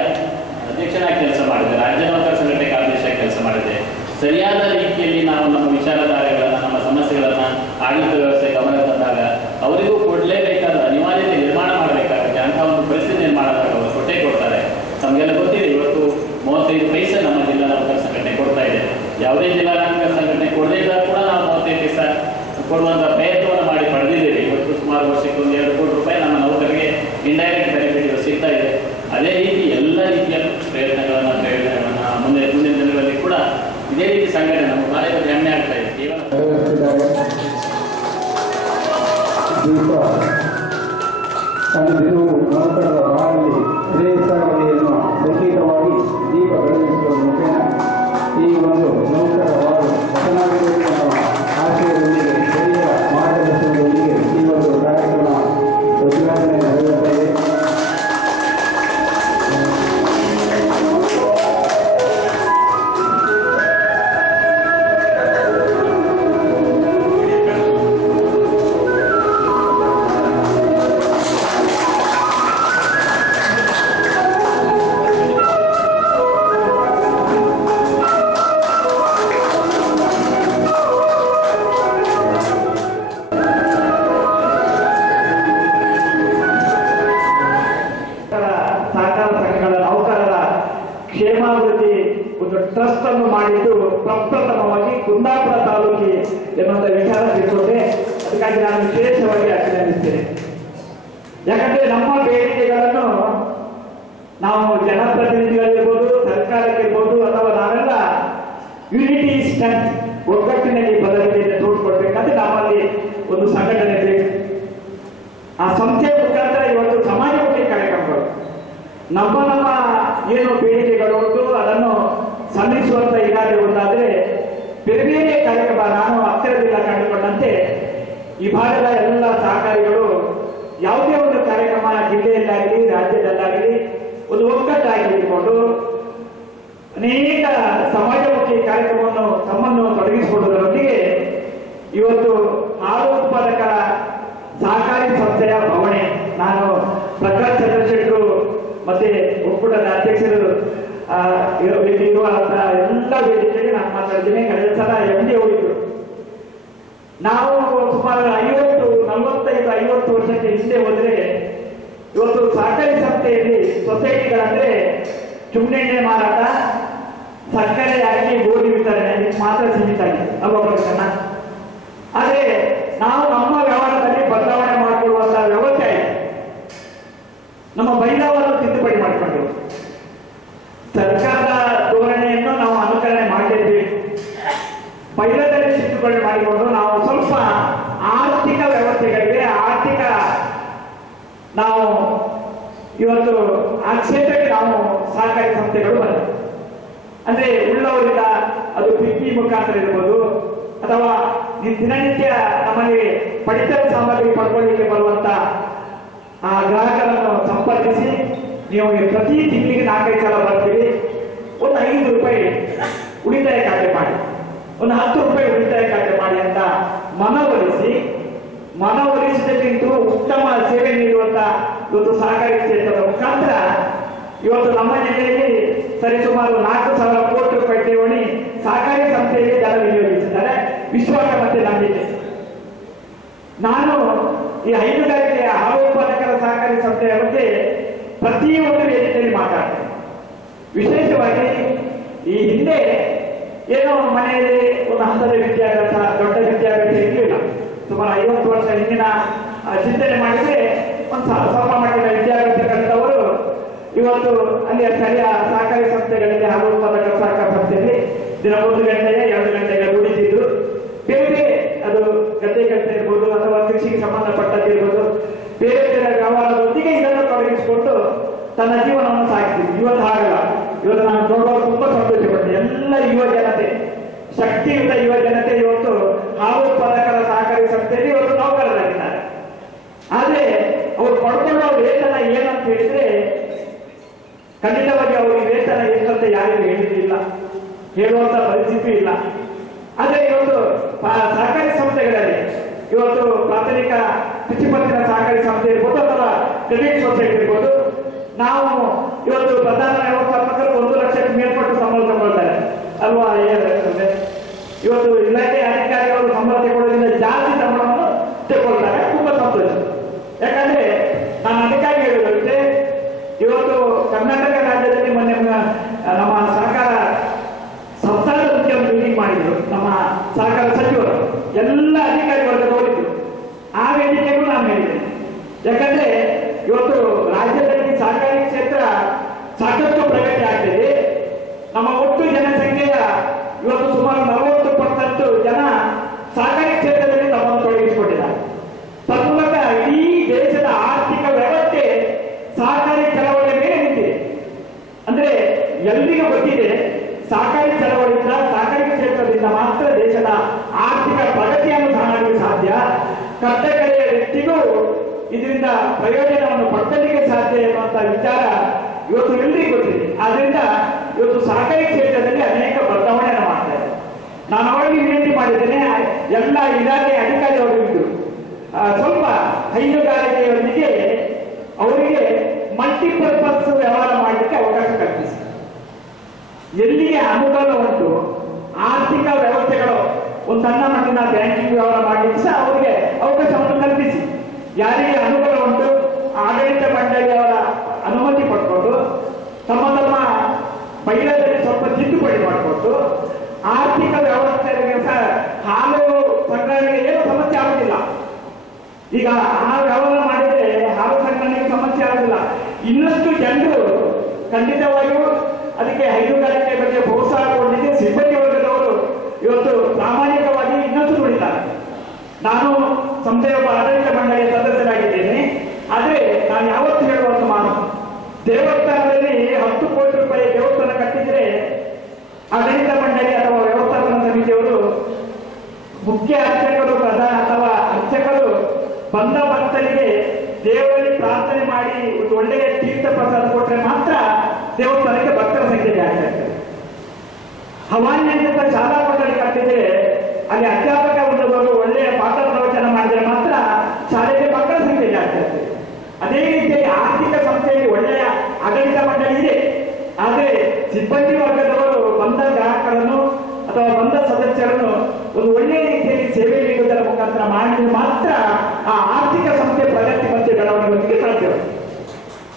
ಅಧ್ಯಕ್ಷನಾಗಿ ಕೆಲಸ ಮಾಡಿದೆ, ರಾಜ್ಯ ನೌಕರ ಸಂಘಟನೆ ಕಾರ್ಯದರ್ಶಿಯಾಗಿ ಕೆಲಸ ಮಾಡಿದೆ. ಸರಿಯಾದ ರೀತಿಯಲ್ಲಿ ನಾವು ನಮ್ಮ ವಿಚಾರಧಾರೆಗಳನ್ನು, ನಮ್ಮ ಸಮಸ್ಯೆಗಳನ್ನು ಆಡಳಿತ ವ್ಯವಸ್ಥೆ ಗಮನ ತಂದಾಗ ಅವರಿಗೂ ಕೊಡಲೇಬೇಕಾದ ಅನಿವಾರ್ಯತೆ ನಿರ್ಮಾಣ ಮಾಡಬೇಕಾಗುತ್ತೆ. ಅಂಥ ಒಂದು ಪರಿಸ್ಥಿತಿ ನಿರ್ಮಾಣ ಆದಾಗ ಅವರು ಕೊಟ್ಟೇ ಕೊಡ್ತಾರೆ. ತಮಗೆಲ್ಲ ಗೊತ್ತಿದೆ, ಇವತ್ತು 35 ಪೈಸೆ ನಮ್ಮ ಜಿಲ್ಲಾ ನೌಕರ ಸಂಘಟನೆ ಕೊಡ್ತಾ ಇದೆ. ಯಾವುದೇ ಜಿಲ್ಲಾ ನೌಕರ ಸಂಘಟನೆ ಕೊಡದೇ ಇದ್ದಾಗ ಕೂಡ ನಾವು 35 ಪೈಸೆ ಕೊಡುವಂಥ ಪ್ರಯತ್ನವನ್ನು ಮಾಡಿ ಪಡೆದಿದ್ದೇವೆ. ಇವತ್ತು ಸುಮಾರು ವರ್ಷಕ್ಕೆ 1-2 ಕೋಟಿ ರೂಪಾಯಿ ನಮ್ಮ ನೌಕರಿಗೆ ಇಂಡೈರೆಕ್ಟ್ ಬೆನಿಫಿಟ್ ಸಿಗ್ತಾ ಇದೆ. ಅದೇ ರೀತಿ ಎಲ್ಲ ರೀತಿಯ ಪ್ರಯತ್ನಗಳನ್ನು ಮುಂದಿನ ದಿನಗಳಲ್ಲಿ ಕೂಡ ಇದೇ ರೀತಿ ಸಂಘಟನೆ ನಮ್ಮ ಕಾರ್ಯಕ್ಕೆ ಹೆಮ್ಮೆ ಆಗ್ತಾ ಇದೆ. ದಿನವೂ ನೌಕರರ ಬಾಳಲ್ಲಿ ಶ್ರೇಯಸ್ಸಾಗಲಿಯನ್ನು ಸಂಕೇತವಾಗಿ ದೀಪ ಬೆಳಗಿಸುವ ಮುಖೇನ ಈ ಒಂದು ನೌಕರರ ಬಾಳು ಹೊಸನಾಗಬೇಕು ಅನ್ನೋ ಆಶಯದೊಂದಿಗೆ ಹಿರಿಯರ ಮಾರ್ಗದರ್ಶನದೊಂದಿಗೆ ಈ ಒಂದು ಕಾರ್ಯಕ್ರಮ ಉದ್ಘಾಟನೆ ನಡೆಯುತ್ತಾ ಇದೆ. ಕ್ಷೇಮಾಭಿವೃದ್ಧಿ ಒಂದು ಟ್ರಸ್ಟ್ ಅನ್ನು ಮಾಡಿದ್ದು ಪ್ರಪ್ರಥಮವಾಗಿ ಕುಂದಾಪುರ ತಾಲೂಕಿ ಎನ್ನುವಂತ ವಿಚಾರ ತಿಳ್ಕೊಂಡೆ. ಅದಕ್ಕಾಗಿ ನಾನು ವಿಶೇಷವಾಗಿ ಅಭಿನಂದಿಸ್ತೇನೆ. ಯಾಕಂದ್ರೆ ನಮ್ಮ ಬೇಡಿಕೆಗಳನ್ನು ನಾವು ಜನಪ್ರತಿನಿಧಿಗಳಿರ್ಬೋದು, ಸರ್ಕಾರಕ್ಕಿರ್ಬೋದು, ಅಥವಾ ನಾವೆಲ್ಲ ಯೂನಿಟಿ ಸ್ಟ್ರೆಂತ್ ಒಗ್ಗಟ್ಟಿನಲ್ಲಿ ಬದಲಿಕೆಯನ್ನು ತೋರಿಸ್ಕೊಡ್ಬೇಕಂದ್ರೆ ನಮ್ಮಲ್ಲಿ ಒಂದು ಸಂಘಟನೆ ಬೇಕು. ಆ ಸಂಸ್ಥೆಯ ಮುಖಾಂತರ ಇವತ್ತು ಸಮಾಜಮುಖಿ ಕಾರ್ಯಕ್ರಮಗಳು ನಮ್ಮ ಏನು ಬೇಡಿಕೆಗಳು ಉಂಟು ಅದನ್ನು ಸಲ್ಲಿಸುವಂತ ಈಗಾಗಲೇ ಒಂದಾದ್ರೆ ಬೇರೆ ಬೇರೆ ಕಾರ್ಯಕ್ರಮ ನಾನು ಹತ್ತಿರದಿಂದ ಕಂಡುಕೊಂಡಂತೆ ಈ ಭಾಗದ ಎಲ್ಲ ಸಹಕಾರಿಗಳು ಯಾವುದೇ ಒಂದು ಕಾರ್ಯಕ್ರಮ ಜಿಲ್ಲೆಯಲ್ಲಾಗಲಿ ರಾಜ್ಯದಲ್ಲಾಗಲಿ ಒಂದು ಒಗ್ಗಟ್ಟಾಗಿ ಇಟ್ಟುಕೊಂಡು ಅನೇಕ ಸಮಾಜಮುಖಿ ಕಾರ್ಯಕ್ರಮವನ್ನು ತಮ್ಮನ್ನು ತೊಡಗಿಸಿಕೊಳ್ಳುವುದರೊಂದಿಗೆ ಇವತ್ತು ಹಾಲು ಉತ್ಪಾದಕರ ಸಹಕಾರಿ ಸಂಸ್ಥೆಯ ಭವಣೆ ನಾನು ಪ್ರಕಾಶ್ ಚಂದ್ರಶೇಖರ್ ಮತ್ತೆ ಒಕ್ಕೂಟದ ಅಧ್ಯಕ್ಷರು ಇರುವಂತಹ ಎಲ್ಲ ವೇದಿಕೆಗೆ ನಾನು ಮಾತಾಡ್ತೀನಿ. ಕಳೆದ ಸಲ MD ಹೋಗಿದ್ರು. ನಾವು ಸುಮಾರು 45-50 ವರ್ಷಕ್ಕೆ ಹಿಂದೆ ಹೋದ್ರೆ ಇವತ್ತು ಸಹಕಾರಿ ಸಂಸ್ಥೆಯಲ್ಲಿ ಸೊಸೈಟಿಗಳಂದ್ರೆ ಚುಮ್ನೆಣ್ಣೆ ಮಾರಾಟ, ಸಕ್ಕರೆ ಹಾಕಿ ಗೋಧಿ ವಿತರಣೆ ಮಾತ್ರ ಸೀಮಿತ ಆಗಿದೆ ಅಲ್ವಾ? ಆದ್ರೆ ನಾವು ನಮ್ಮ ವ್ಯವಹಾರದಲ್ಲಿ ಬದಲಾವಣೆ ಮಾಡಿಕೊಳ್ಳುವಂತಹ ವ್ಯವಸ್ಥೆ ಆಗಿದೆ. ನಮ್ಮ ಬೈಲಾವನ್ನು ತಿದ್ದುಪಡಿ ಮಾಡಿಕೊಂಡೆವು. ಸರ್ಕಾರದ ಧೋರಣೆಯನ್ನು ನಾವು ಅನುಕರಣೆ ಮಾಡಲೇಬೇಕು. ಬೈಲದಲ್ಲಿ ತಿದ್ದುಪಡಿ ಮಾಡಿಕೊಂಡು ನಾವು ಸ್ವಲ್ಪ ಆರ್ಥಿಕ ವ್ಯವಸ್ಥೆಗಳಿಗೆ ನಾವು ಇವತ್ತು ಆ ಕ್ಷೇತ್ರಕ್ಕೆ ನಾವು ಸಹಕಾರಿ ಸಂಸ್ಥೆಗಳು ಬಂದ ಅಂದ್ರೆ ಉಳ್ಳವರಿಂದ ಅದು ಪಿಕ್ಕಿ ಮುಖಾಂತರ ಇರ್ಬೋದು, ಅಥವಾ ದಿನನಿತ್ಯ ನಮ್ಮಲ್ಲಿ ಪಡಿತರ ಸಾಮಗ್ರಿ ಪಡ್ಕೊಳ್ಳಿಕ್ಕೆ ಬರುವಂತ ಆ ಗ್ರಾಹಕರನ್ನು ಸಂಪರ್ಕಿಸಿ ನೀವು ಪ್ರತಿ ತಿಂಗಳಿಗೆ 4-5 ಸಲ ಬರ್ತೀವಿ, ಒಂದು 5 ರೂಪಾಯಿ ಉಳಿತಾಯ ಖಾತೆ ಮಾಡಿ, ಒಂದು 10 ರೂಪಾಯಿ ಉಳಿತಾಯ ಖಾತೆ ಮಾಡಿ ಅಂತ ಮನವೊಲಿಸಿದಕ್ಕಿಂತ ಉತ್ತಮ ಸೇವೆ ನೀಡುವಂತ ಇವತ್ತು ಸಹಕಾರಿ ಕ್ಷೇತ್ರದ ಮುಖಾಂತರ ಇವತ್ತು ನಮ್ಮ ಜಿಲ್ಲೆಯಲ್ಲಿ ಸರಿಸುಮಾರು 4,000 ಕೋಟಿ ರೂಪಾಯಿ ಠೇವಣಿ ಸಹಕಾರಿ ಸಂಸ್ಥೆಯಲ್ಲಿ ಜನ ವಿನಿಯೋಗಿಸಿದ್ದಾರೆ. ವಿಶ್ವಾಸ ಮತ್ತೆ ನಂಬಿಕೆ. ನಾನು ಈ ಹೈನುಗಾರಿಕೆಯ ಹಾಲು ಉತ್ಪಾದಕರ ಸಹಕಾರಿ ಸಂಸ್ಥೆಯ ಬಗ್ಗೆ ಪ್ರತಿಯೊಂದು ವೇದಿಕೆಯಲ್ಲಿ ಮಾತಾಡ್ತೇನೆ. ವಿಶೇಷವಾಗಿ ಈ ಹಿಂದೆ ಏನೋ ಮನೆಯಲ್ಲಿ ಒಂದು ಹಂತದ ವಿದ್ಯಾಭ್ಯಾಸ, ದೊಡ್ಡ ವಿದ್ಯಾಭ್ಯಾಸ ಇರಲಿಲ್ಲ. ಸುಮಾರು 50 ವರ್ಷ ಹಿಂದಿನ ಚಿಂತನೆ ಮಾಡಿದ್ರೆ ಒಂದು ಸ್ವಲ್ಪ ಮಟ್ಟದ ವಿದ್ಯಾಭ್ಯಾಸ ಕಲಿತವರು ಇವತ್ತು ಅಲ್ಲಿ ಸ್ಥಳೀಯ ಸಹಕಾರಿ ಸಂಸ್ಥೆಗಳಲ್ಲಿ ಹಾಲು ಉತ್ಪಾದಕರ ಸಹಕಾರ ಸಂಸ್ಥೆಯಲ್ಲಿ ದಿನ 1 ಗಂಟೆಗೆ 2 ಗಂಟೆಗೆ ದುಡಿತಿದ್ರು. ಬೇರೆ ಬೇರೆ ಅದು ಗದ್ದೆ ಕೆಲಸ ಇರ್ಬೋದು, ಅಥವಾ ಕೃಷಿಗೆ ಸಂಬಂಧಪಟ್ಟದ್ದು ಇರ್ಬೋದು, ಬೇರೆ ಬೇರೆ ವ್ಯವಹಾರದೊಂದಿಗೆ ಇದನ್ನು ತೊಡಗಿಸಿಕೊಂಡು ತನ್ನ ಜೀವನವನ್ನು ಸಾಗಿಸಿದ್ರು. ಇವತ್ತು ಹಾಗಲ್ಲ. ಇವತ್ತು ನಾನು ನೋಡುವಾಗ ತುಂಬಾ ಸಂತೋಷಪಟ್ಟೆ. ಎಲ್ಲ ಯುವ ಜನತೆ, ಶಕ್ತಿಯುತ ಯುವ ಜನತೆ ಇವತ್ತು ಹಾಲು ಉತ್ಪಾದಕರ ಸಹಕಾರಿ ಸಂಸ್ಥೆಯಲ್ಲಿ ಇವತ್ತು ನೌಕರರಾಗಿದ್ದಾರೆ. ಆದ್ರೆ ಅವರು ಪಡ್ಕೊಳ್ಳೋ ವೇತನ ಏನಂತ ಹೇಳಿದ್ರೆ ಖಂಡಿತವಾಗಿ ಅವರಿಗೆ ವೇತನ ಎಷ್ಟಂತ ಯಾರಿಗೂ ಹೇಳಿಲ್ಲ, ಹೇಳುವಂತ ಪರಿಸ್ಥಿತಿ ಇಲ್ಲ. ಆದ್ರೆ ಇವತ್ತು ಸಹಕಾರಿ ಸಂಸ್ಥೆಗಳಲ್ಲಿ ಇವತ್ತು ಪ್ರಾಥಮಿಕ ಕೃಷಿ ಪತ್ತಿನ ಸಹಕಾರಿ ಸಂಸ್ಥೆ ಇರ್ಬೋದು, ಅಥವಾ ಕ್ರೆಡಿಟ್ ಸೊಸೈಟಿ ಇರ್ಬೋದು, ನಾವು ಇವತ್ತು ಪ್ರಧಾನ ವ್ಯವಸ್ಥಾಪಕರು 1 ಲಕ್ಷಕ್ಕೆ ಮೇಲ್ಪಟ್ಟು ಸಂಬಳ ತಗೊಳ್ತಾರೆ ಅಲ್ವಾ? ಇವತ್ತು ಇಲಾಖೆ ಅಧಿಕಾರಿಗಳು ಸಂಬಳ ತಗೊಳ್ಳೋದ್ರಿಂದ ಜಾಸ್ತಿ ಸಂಬಳವನ್ನು ತಗೊಳ್ತಾರೆ. ತುಂಬಾ ಸಂತೋಷ. ಯಾಕಂದ್ರೆ ನಾನು ಅದಕ್ಕಾಗಿ ಹೇಳುವಂತೆ ಇವತ್ತು ಕರ್ನಾಟಕ ರಾಜ್ಯದಲ್ಲಿ ಮೊನ್ನೆ ನಮ್ಮ ಸಹಕಾರ ಸಂಸ್ಥಾನದ ಮುಖ್ಯ ಮೀಟಿಂಗ್ ಮಾಡಿದ್ರು. ನಮ್ಮ ಸಹಕಾರ ಸಚಿವರು ಎಲ್ಲ ಅಧಿಕಾರಿ ವರ್ಗ ಹೋಗಿದ್ರು. ಆ ವೇದಿಕೆಗೂ ನಾನು ಹೇಳಿದ್ದೇನೆ. ಯಾಕಂದ್ರೆ ಇವತ್ತು ರಾಜ್ಯದಲ್ಲಿ ಸಹಕಾರಿ ಕ್ಷೇತ್ರ ಸಾಕಷ್ಟು ಪ್ರಗತಿ ಆಗ್ತಿದೆ. ನಮ್ಮ ಒಟ್ಟು ಜನಸಂಖ್ಯೆಯ ಇವತ್ತು ಸುಮಾರು 40% ಜನ ಸಹಕಾರಿ ಕ್ಷೇತ್ರದಲ್ಲಿ ತಮ್ಮನ್ನು ತೊಡಗಿಸಿಕೊಂಡಿದ್ದಾರೆ. ತನ್ಮೂಲಕ ಇಡೀ ದೇಶದ ಆರ್ಥಿಕ ವ್ಯವಸ್ಥೆ ಸಹಕಾರಿ ಚಳವಳಿಯ ಮೇಲೆ ನಿಂತಿದೆ. ಅಂದ್ರೆ ಎಲ್ರಿಗೂ ಗೊತ್ತಿದೆ, ಸಹಕಾರಿ ಚಳವಳಿಯಿಂದ, ಸಹಕಾರಿ ಕ್ಷೇತ್ರದಿಂದ ಮಾತ್ರ ದೇಶದ ಆರ್ಥಿಕ ಪ್ರಗತಿಯನ್ನು ಕಾಣಲು ಸಾಧ್ಯ. ಕಟ್ಟಕಡೆಯ ವ್ಯಕ್ತಿಗೂ ಇದರಿಂದ ಪ್ರಯೋಜನವನ್ನು ಪಡೆಯಲಿಕ್ಕೆ ಸಾಧ್ಯ ಎನ್ನುವಂತ ವಿಚಾರ ಇವತ್ತು ಎಲ್ರಿಗೂ ಗೊತ್ತಿದೆ. ಆದ್ರಿಂದ ಇವತ್ತು ಸಹಕಾರಿ ಕ್ಷೇತ್ರದಲ್ಲಿ ಅನೇಕ ಬದಲಾವಣೆಯನ್ನು ಮಾಡ್ತಾ ಇದೆ. ನಾನು ಅವರಿಗೆ ವಿನಂತಿ ಮಾಡಿದ್ದೇನೆ, ಎಲ್ಲ ಇಲಾಖೆ ಅಧಿಕಾರಿಗಳು ಇದ್ದರು, ಸ್ವಲ್ಪ ಹೈನುಗಾರಿಕೆಯೊಂದಿಗೆ ಅವರಿಗೆ ಮಲ್ಟಿಪರ್ಪಸ್ ವ್ಯವಹಾರ ಮಾಡಲಿಕ್ಕೆ ಅವಕಾಶ ಕಲ್ಪಿಸಿ. ಎಲ್ಲಿಗೆ ಅನುಕೂಲ ಉಂಟು ಆರ್ಥಿಕ ವ್ಯವಸ್ಥೆಗಳು, ಒಂದು ಸಣ್ಣ ಮಟ್ಟಿನ ಬ್ಯಾಂಕಿಂಗ್ ವ್ಯವಹಾರ ಮಾಡಲಿಕ್ಕೆ ಸಹ ಅವರಿಗೆ ಅವಕಾಶವನ್ನು ಕಲ್ಪಿಸಿ. ಯಾರಿಗೆ ಅನುಕೂಲ ಉಂಟು ಆಡಳಿತ ಮಂಡಳಿಯವರ ಅನುಮತಿ ಪಡ್ಕೊಂಡು ತಮ್ಮ ಮಹಿಳೆಯರಿಗೆ ಸ್ವಲ್ಪ ತಿದ್ದುಪಡಿ ಮಾಡಿಕೊಟ್ಟು ಆರ್ಥಿಕ ವ್ಯವಸ್ಥೆಗೆ ಸಹ ಹಾಲು ಸಂಗ್ರಹಣೆಗೆ ಏನು ಸಮಸ್ಯೆ ಆಗುದಿಲ್ಲ. ಈಗ ಆ ವ್ಯವಹಾರ ಮಾಡಿದ್ರೆ ಹಾಲು ಸಂಗ್ರಹಣೆಗೆ ಸಮಸ್ಯೆ ಆಗುದಿಲ್ಲ. ಇನ್ನಷ್ಟು ಜನರು ಖಂಡಿತವಾಗಿಯೂ ಅದಕ್ಕೆ ಹೈನುಗಾರಿಕೆ ಬಗ್ಗೆ ಪ್ರೋತ್ಸಾಹ ಕೊಡಲಿಕ್ಕೆ ಸಿಬ್ಬಂದಿ ವರ್ಗದವರು ಇವತ್ತು ಪ್ರಾಮಾಣಿಕವಾಗಿ ಇನ್ನಷ್ಟು ದುಡಿತಾರೆ. ನಾನು ಸಂಸ್ಥೆಯ ಒಬ್ಬ ಆಡಳಿತ ಮಂಡಳಿಯ ಸದಸ್ಯರಾಗಿದ್ದೇನೆ. ಆದರೆ ನಾನು ಯಾವತ್ತು ಹೇಳುವಂತ ಮಾತು, ದೇವಸ್ಥಾನದಲ್ಲಿ 10 ಕೋಟಿ ರೂಪಾಯಿ ದೇವಸ್ಥಾನ ಕಟ್ಟಿದ್ರೆ ಆಡಳಿತ ಮಂಡಳಿ ಅಥವಾ ವ್ಯವಸ್ಥಾಪನಾ ಸಮಿತಿಯವರು ಮುಖ್ಯ ಅರ್ಚಕರು ಅಥವಾ ಅರ್ಚಕರು ಬಂದ ಭಕ್ತರಿಗೆ ದೇವರಲ್ಲಿ ಪ್ರಾರ್ಥನೆ ಮಾಡಿ ಒಂದು ಒಳ್ಳೆಯ ತೀರ್ಥ ಪ್ರಸಾದ ಕೊಟ್ಟರೆ ಮಾತ್ರ ದೇವಸ್ಥಾನಕ್ಕೆ ಭಕ್ತರ ಸಂಖ್ಯೆ ಜಾಸ್ತಿ ಆಗ್ತದೆ. ಹವಾನ್ಯಂತ ಶಾಲಾ ಕೊಠಡಿ ಕಟ್ಟಿದ್ರೆ ಅಲ್ಲಿ ಅಧ್ಯಾಪಕ ವೃಂದವರು ಒಳ್ಳೆಯ ಪಾಠ ಪ್ರವಚನ ಮಾಡಿದ್ರೆ ಮಾತ್ರ ಶಾಲೆಗೆ ಮಕ್ಕಳ ಸಂಖ್ಯೆ ಜಾಸ್ತಿ ಆಗ್ತದೆ. ಅದೇ ರೀತಿಯಾಗಿ ಆರ್ಥಿಕ ಸಂಸ್ಥೆಯಲ್ಲಿ ಒಳ್ಳೆಯ ಆಡಳಿತ ಮಂಡಳಿ ಇದೆ. ಆದರೆ ಸಿಬ್ಬಂದಿ ವರ್ಗದವರು ಬಂದ ಗ್ರಾಹಕರನ್ನು ಅಥವಾ ಬಂದ ಸದಸ್ಯರನ್ನು ಒಂದು ಒಳ್ಳೆಯ ರೀತಿಯಲ್ಲಿ ಸೇವೆ ನೀಡುವುದರ ಮುಖಾಂತರ ಮಾಡಿದ್ರೆ ಮಾತ್ರ ಆ ಆರ್ಥಿಕ ಸಂಸ್ಥೆ ಪ್ರಗತಿ ಮತ್ತೆ ಬೆಳವಣಿಗೆ ಸಾಧ್ಯ.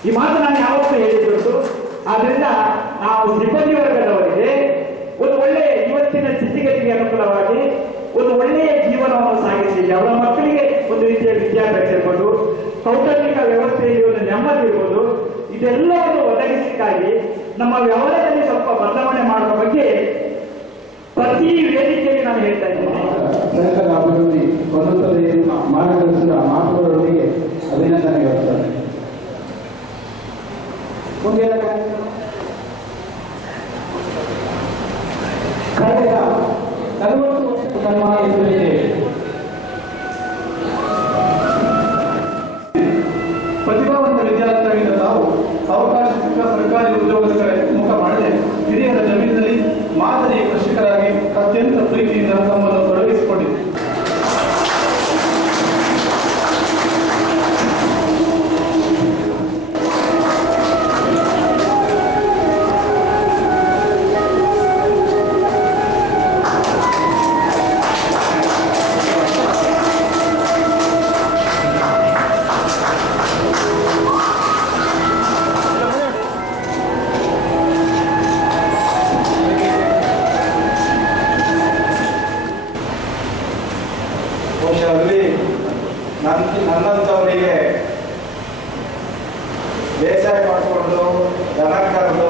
ಈ ಮಾತು ನಾನು ಯಾವತ್ತೂ ಹೇಳಿದ್ದು. ಆದ್ರಿಂದ ನಾವು ಸಿಬ್ಬಂದಿ ವರ್ಗದವರಿಗೆ ಒಂದು ಒಳ್ಳೆಯ ಇವತ್ತಿನ ಸ್ಥಿತಿಗತಿಗೆ ಅನುಕೂಲವಾಗಿ ಒಂದು ಒಳ್ಳೆಯ ಜೀವನವನ್ನು ಸಾಗಿಸಿ ಅವರ ಮಕ್ಕಳಿಗೆ ಒಂದು ರೀತಿಯ ವಿದ್ಯಾಭ್ಯಾಸ ಇರ್ಬೋದು, ಕೌಟುಂಬಿಕ ವ್ಯವಸ್ಥೆಯಲ್ಲಿ ಒಂದು ನೆಮ್ಮದಿ ಇರ್ಬೋದು, ಇದೆಲ್ಲವನ್ನು ಒದಗಿಸಲಿಕ್ಕಾಗಿ ನಮ್ಮ ವ್ಯವಹಾರದಲ್ಲಿ ಸ್ವಲ್ಪ ಬದಲಾವಣೆ ಮಾಡುವ ಬಗ್ಗೆ ಪ್ರತಿ ವೇದಿಕೆಯಲ್ಲಿ ನಾನು ಹೇಳ್ತಾ ಇದ್ದೇನೆ. ಸಹಕಾರ ಅಭಿವೃದ್ಧಿ ಹೊಂದುತ್ತದೆ ಮಾರ್ಗದರ್ಶನ ಮಾತುಗಳೊಂದಿಗೆ ಅಭಿನಂದನೆ ಹೇಳ್ತಾರೆ. ಕಳೆದ 40 ವರ್ಷ ಸನ್ಮಾನಿಸಲಿದೆ. ಪ್ರತಿಭಾವಂತ ವಿದ್ಯಾರ್ಥಿಗಳಿಂದ ತಾವು ಅವಕಾಶ ಸಿಕ್ಕ ಸರ್ಕಾರಿ ಉದ್ಯೋಗದ ಮುಖ ಮಾಡದೆ ಹಿರಿಯರ ಜಮೀನಿನಲ್ಲಿ ಮಾದರಿ ಕೃಷಿಕರಾಗಿ ಅತ್ಯಂತ ಪ್ರೀತಿಯಿಂದ ತಮ್ಮನ್ನು ತೊಡಗಿಸಿಕೊಂಡಿದೆ. ನನ್ನಂಥವರಿಗೆ ಬೇಸಾಯ ಮಾಡಿಕೊಂಡು ದನ ಕರೆದು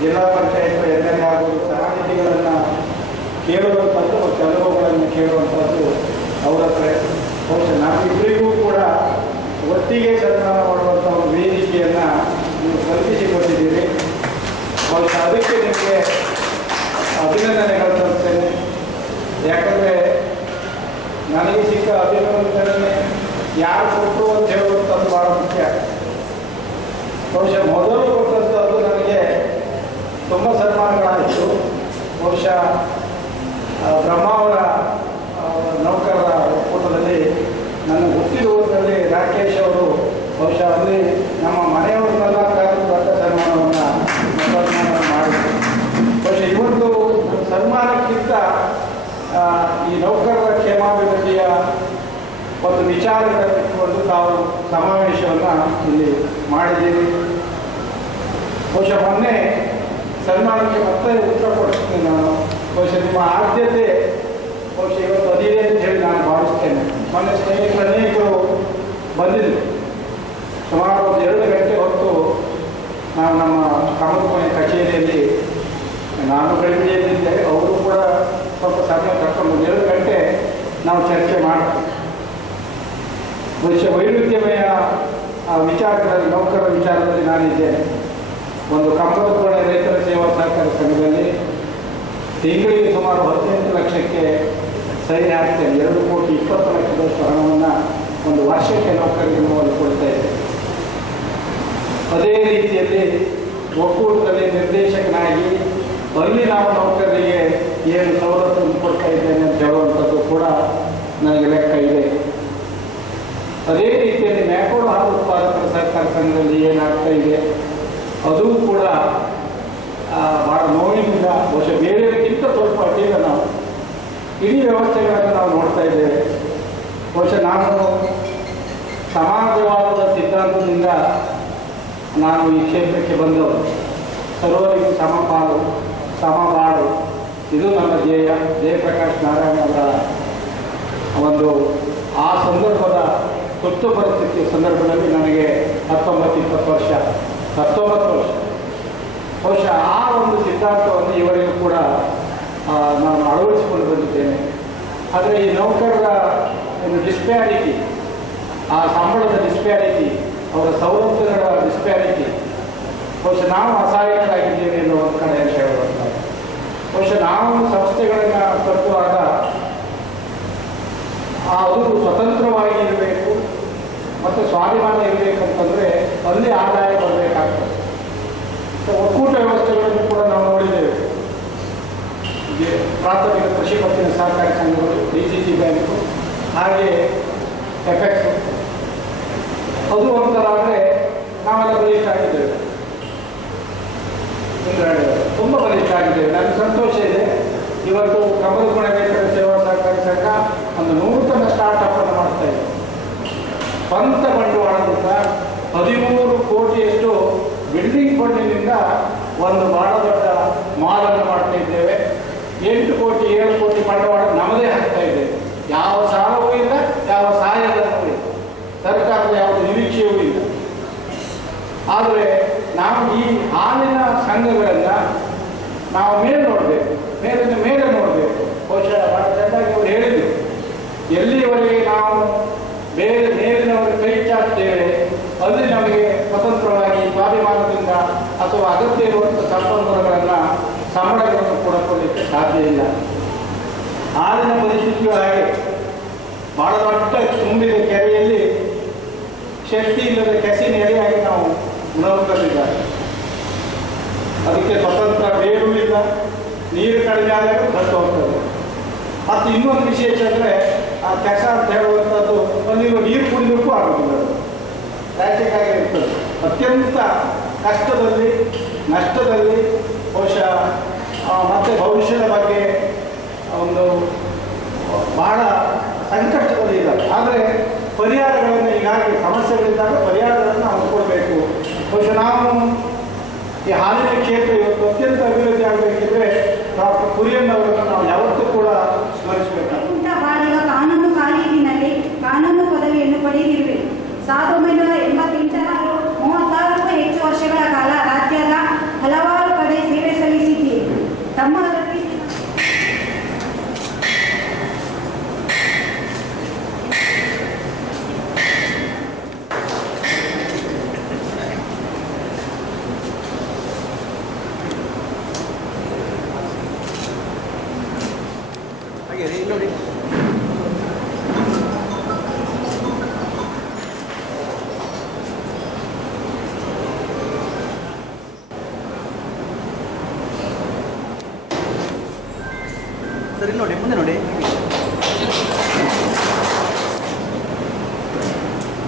ಜಿಲ್ಲಾ ಪಂಚಾಯತ್ ಎನ್ಎಲ್ ಆಗುವುದು ಸಹಾನಿಧಿಗಳನ್ನು ಕೇಳುವಂಥದ್ದು ಮತ್ತು ಅನುಭವಗಳನ್ನು ಕೇಳುವಂಥದ್ದು ಅವರ ಹತ್ರ. ಬಹುಶಃ ನಾವಿಬ್ಬರಿಗೂ ಕೂಡ ಒಟ್ಟಿಗೆ ಸನ್ಮಾನ ಮಾಡುವಂಥ ಒಂದು ವೇದಿಕೆಯನ್ನು ನೀವು ಕಲ್ಪಿಸಿಕೊಟ್ಟಿದ್ದೀರಿ. ಬಹುಶಃ ಅದಕ್ಕೆ ನಿಮಗೆ ಅಭಿನಂದನೆಗಳು ತರುತ್ತೇನೆ. ಯಾಕಂದರೆ ನನಗೆ ಸಿಕ್ಕ ಅಭಿನಂದನೆ ಯಾರು ಕೊಟ್ಟರು ಅಂತ ಹೇಳುವಂಥದ್ದು ಭಾಳ ಮುಖ್ಯ. ಬಹುಶಃ ಮೊದಲು ಕೊಟ್ಟಂಥದ್ದು ನನಗೆ ತುಂಬ ಸನ್ಮಾನಗಳಾಯಿತು. ಬಹುಶಃ ಬ್ರಹ್ಮಾವರ ನೌಕರರ ಒಕ್ಕೂಟದಲ್ಲಿ ನನ್ನ ಹುಟ್ಟಿರುವುದರಲ್ಲಿ ರಾಕೇಶ್ ಅವರು ಬಹುಶಃ ಅಲ್ಲಿ ನಮ್ಮ ಮನೆಯವರನ್ನೆಲ್ಲ ಕರೆದು ದೊಡ್ಡ ಸನ್ಮಾನವನ್ನು ಮಾಡಿದರು. ಬಹುಶಃ ಇವತ್ತು ಸನ್ಮಾನಕ್ಕಿಂತ ಈ ನೌಕರರ ಕ್ಷೇಮಾಭಿವೃದ್ಧಿಯ ಒಂದು ವಿಚಾರಗಳನ್ನು ತಾವು ಸಮಾವೇಶವನ್ನು ಇಲ್ಲಿ ಮಾಡಿದ್ದೀವಿ. ಬಹುಶಃ ಮೊನ್ನೆ ಸನ್ಮಾನಕ್ಕೆ ಮತ್ತೆ ಉತ್ತರ ಕೊಡ್ತೀನಿ ನಾನು. ಬಹುಶಃ ನಿಮ್ಮ ಆದ್ಯತೆ ಬಹುಶಃ ಇವತ್ತು ಅದಿದೆ ಅಂತ ಹೇಳಿ ನಾನು ಭಾವಿಸ್ತೇನೆ. ಮೊನ್ನೆ ಅನೇಕರು ಬಂದಿದ್ದರು. ಸುಮಾರು ಒಂದು 2 ಗಂಟೆ ಹೊತ್ತು ನಾವು ನಮ್ಮ ಕಾಮಕೋಣೆ ಕಚೇರಿಯಲ್ಲಿ ನಾನು ಬೆಳಗ್ಗೆಯಲ್ಲಿದ್ದೆ, ಅವರು ಕೂಡ ಸ್ವಲ್ಪ ಸಮಯ ಕರ್ಕೊಂಡು 2 ಗಂಟೆ ನಾವು ಚರ್ಚೆ ಮಾಡ್ತೀವಿ. ಬಹುಶಃ ವೈರುಧ್ಯಮಯ ವಿಚಾರಗಳಲ್ಲಿ ನೌಕರರ ವಿಚಾರದಲ್ಲಿ ನಾನಿದ್ದೇನೆ. ಒಂದು ಕಾಮಕೋಣೆ ರೈತರ ಸೇವಾ ಸಹಕಾರ ಸಂಘದಲ್ಲಿ ತಿಂಗಳಿಗೆ ಸುಮಾರು 18 ಲಕ್ಷಕ್ಕೆ ಸಹಿ ಹಾಕ್ತೇನೆ. 2,20,00,000 ಹಣವನ್ನು ಒಂದು ವರ್ಷಕ್ಕೆ ನೌಕರರಿಗೆ ಕೊಡ್ತಾ ಇದೆ. ಅದೇ ರೀತಿಯಲ್ಲಿ ಒಕ್ಕೂಟದಲ್ಲಿ ನಿರ್ದೇಶಕನಾಗಿ ಅಲ್ಲಿ ನಾವು ನೌಕರರಿಗೆ ಏನು ಸವಲತ್ತನ್ನು ಕೊಡ್ತಾ ಇದ್ದೇನೆ ಅಂತ ಹೇಳುವಂಥದ್ದು ಕೂಡ ನನಗೆ ಲೆಕ್ಕ ಇದೆ. ಅದೇ ರೀತಿಯಲ್ಲಿ ಮ್ಯಾಕೋಡು ಹಾಲು ಉತ್ಪಾದಕರ ಸಹಕಾರ ಸಂಘದಲ್ಲಿ ಏನಾಗ್ತಾ ಇದೆ ಅದು ಕೂಡ ಭಾಳ ನೋವಿನಿಂದ ಬಹುಶಃ ಬೇರೆಯವರಿಗಿಂತ ಸ್ವಲ್ಪ ಅಡ್ಡಿಲ್ಲ ನಾವು ಇಡೀ ವ್ಯವಸ್ಥೆಗಳನ್ನು ನಾವು ನೋಡ್ತಾ ಇದ್ದೇವೆ. ಬಹುಶಃ ನಾನು ಸಮಾಜವಾದದ ಸಿದ್ಧಾಂತದಿಂದ ನಾನು ಈ ಕ್ಷೇತ್ರಕ್ಕೆ ಬಂದವರು. ಸರ್ವರಿಗೂ ಸಮಪಾಲು ಸಮಬಾಳು, ಇದು ನನ್ನ ಧ್ಯೇಯ. ಜಯಪ್ರಕಾಶ್ ನಾರಾಯಣ ಅವರ ಒಂದು ಆ ಸಂದರ್ಭದ ತುರ್ತು ಪರಿಸ್ಥಿತಿ ಸಂದರ್ಭದಲ್ಲಿ ನನಗೆ 19-20 ವರ್ಷ ಬಹುಶಃ ಆ ಒಂದು ಸಿದ್ಧಾಂತವನ್ನು ಇವರಿಗೂ ಕೂಡ ನಾನು ಅಳವಡಿಸಿಕೊಂಡು ಬಂದಿದ್ದೇನೆ. ಆದರೆ ಈ ನೌಕರರ ಒಂದು ಡಿಸ್ಪ್ಯಾರಿಟಿ, ಆ ಸಂಬಳದ ಡಿಸ್ಪ್ಯಾರಿಟಿ, ಅವರ ಸವಲತ್ತುಗಳ ಡಿಸ್ಪ್ಯಾರಿಟಿ, ಬಹುಶಃ ನಾವು ಅಸಹಾಯಕರಾಗಿದ್ದೇವೆ ಎನ್ನುವ ಒಂದು ಕಡೆ ಅಂತ ಹೇಳುವಂಥದ್ದು. ಬಹುಶಃ ನಾವು ಸಂಸ್ಥೆಗಳನ್ನು ಕಟ್ಟುವಾಗ ಅದು ಸ್ವತಂತ್ರವಾಗಿ ಇರಬೇಕು ಮತ್ತು ಸ್ವಾಭಿಮಾನ ಇರಬೇಕಂತಂದರೆ ಅಲ್ಲಿ ಆದಾಯ ಬರಬೇಕಾಗ್ತದೆ. ಒಕ್ಕೂಟ ವ್ಯವಸ್ಥೆಗಳನ್ನು ಕೂಡ ನಾವು ನೋಡಿದ್ದೇವೆ. ಪ್ರಾಥಮಿಕ ಕೃಷಿ ಪತ್ತಿನ ಸಹಕಾರಿ ಸಂಘಗಳು, DCC ಬ್ಯಾಂಕು, ಹಾಗೆ ಎಫೆಕ್ಸ್, ಅದು ಒಂಥರಾದರೆ ನಾವೆಲ್ಲ ಬಲಿಷ್ಠ ಆಗಿದ್ದೇವೆ. ತುಂಬ ಬಲಿಷ್ಠ ಆಗಿದ್ದೇವೆ. ನನಗೆ ಸಂತೋಷ ಇದೆ. ಇವತ್ತು ಕಮಲ ಗುಣವೇತರ ಸೇವಾ ಸಹಕಾರಿ ಸಂಘ ಒಂದು ನೂತನ ಸ್ಟಾರ್ಟಪ್ ಅನ್ನು ಮಾಡ್ತಾ ಇದೆ. ಸ್ವಂತ ಬಂಡವಾಳದಿಂದ 13 ಕೋಟಿಯಷ್ಟು ಬಿಲ್ಡಿಂಗ್ ಫಂಡಿನಿಂದ ಒಂದು ಬಹಳ ದೊಡ್ಡ ಮಾಲನ್ನು ಮಾಡ್ತಾ ಇದ್ದೇವೆ. 8 ಕೋಟಿ 7 ಕೋಟಿ ಬಂಡವಾಳ ನಮ್ಮದೇ ಹಾಕ್ತಾ ಇದ್ದೇವೆ. ಯಾವ ಸಾಲವೂ ಇಲ್ಲ, ಯಾವ ಸಹಾಯಧನವೂ ಇಲ್ಲ, ಸರ್ಕಾರದ ಯಾವುದೇ ನಿರೀಕ್ಷೆಯೂ ಇಲ್ಲ. ಆದರೆ ನಾವು ಈ ಹಾಲಿನ ಸಂಘಗಳನ್ನು ನಾವು ಮೇಲೆ ನೋಡಬೇಕು, ಮೇಲಿಂದ ಮೇಲೆ ನೋಡಬೇಕು. ಬಹುಶಃ ಬಹಳ ಚೆನ್ನಾಗಿ ಅವರು ಹೇಳಿದರು, ಎಲ್ಲಿಯವರೆಗೆ ನಾವು ಮೇಲಿನವರಿಗೆ ಕೈ ಚಾಚ್ತೇವೆ ಅಲ್ಲಿ ನಮಗೆ ಸ್ವತಂತ್ರವಾಗಿ ಸ್ವಾಭಿಮಾನದಿಂದ ಅಥವಾ ಅಗತ್ಯ ಇರುವಂಥ ಸಂಪನ್ಮೂಲಗಳನ್ನು ಸಂಬಳಗಳನ್ನು ಕೂಡ ಕೊಡಲಿಕ್ಕೆ ಸಾಧ್ಯ ಇಲ್ಲ. ಹಾಲಿನ ಪರಿಸ್ಥಿತಿಯು ಹಾಗೆ. ಬಹಳ ದೊಡ್ಡ ತುಂಬಿದ ಕೆರೆಯಲ್ಲಿ ಶಕ್ತಿ ಇಲ್ಲದ ಕೆಸಿನ ಎಲೆಯಾಗಿ ನಾವು ಉಣವುತ್ತಿದ್ದಾರೆ. ಅದಕ್ಕೆ ಸ್ವತಂತ್ರ ಬೇರು ಇಲ್ಲ, ನೀರು ಕಡಿಮೆ ಆದಾಗ ಕಟ್ಟು ಹೋಗ್ತದೆ. ಮತ್ತು ಇನ್ನೊಂದು ವಿಶೇಷ ಅಂದರೆ ಆ ಕೆಸ ಅಂತ ಹೇಳುವಂಥದ್ದು ಅಲ್ಲಿರುವ ನೀರು ಕುಡಿಲಿಕ್ಕೂ ಆಗೋದಿಲ್ಲ. ಅದು ರಾಜ್ಯಕ್ಕಾಗಿ ಇರ್ತದೆ. ಅತ್ಯಂತ ಕಷ್ಟದಲ್ಲಿ, ನಷ್ಟದಲ್ಲಿ, ಬಹುಶಃ ಮತ್ತು ಭವಿಷ್ಯದ ಬಗ್ಗೆ ಒಂದು ಬಹಳ ಸಂಕಷ್ಟದಲ್ಲಿ ಇದ್ದಾರೆ. ಆದರೆ ಪರಿಹಾರಗಳನ್ನು ಈಗಾಗಲೇ ಸಮಸ್ಯೆಗಳಿದ್ದಾಗ ಪರಿಹಾರಗಳನ್ನು ಹಂಚಿಕೊಳ್ಬೇಕು. ಬಹುಶಃ ನಾವು ಈ ಹಾಲಿನ ಕ್ಷೇತ್ರ ಇವತ್ತು ಅತ್ಯಂತ ಅಭಿವೃದ್ಧಿ ಆಗಬೇಕಿದ್ರೆ ಡಾಕ್ಟರ್ ಕುರಿಯನ್ ಅವರನ್ನು ನಾವು ಯಾವತ್ತೂ ಕೂಡ ಸ್ಮರಿಸಬೇಕು. ಬಾಳಿಗ ಕಾನೂನು ಕಾಲೇಜಿನಲ್ಲಿ ಕಾನೂನು ಪದವಿಯನ್ನು ಪಡೆದಿರುವೆ. 1988 36ಕ್ಕೂ ಹೆಚ್ಚು ವರ್ಷಗಳ ಕಾಲ ರಾಜ್ಯದ ಹಲವಾರು ಕಡೆ ಸೇವೆ ಸಲ್ಲಿಸಿದ್ದೀರಿ. ತಮ್ಮ ಸರಿ ನೋಡಿ, ಮುಂದೆ ನೋಡಿ.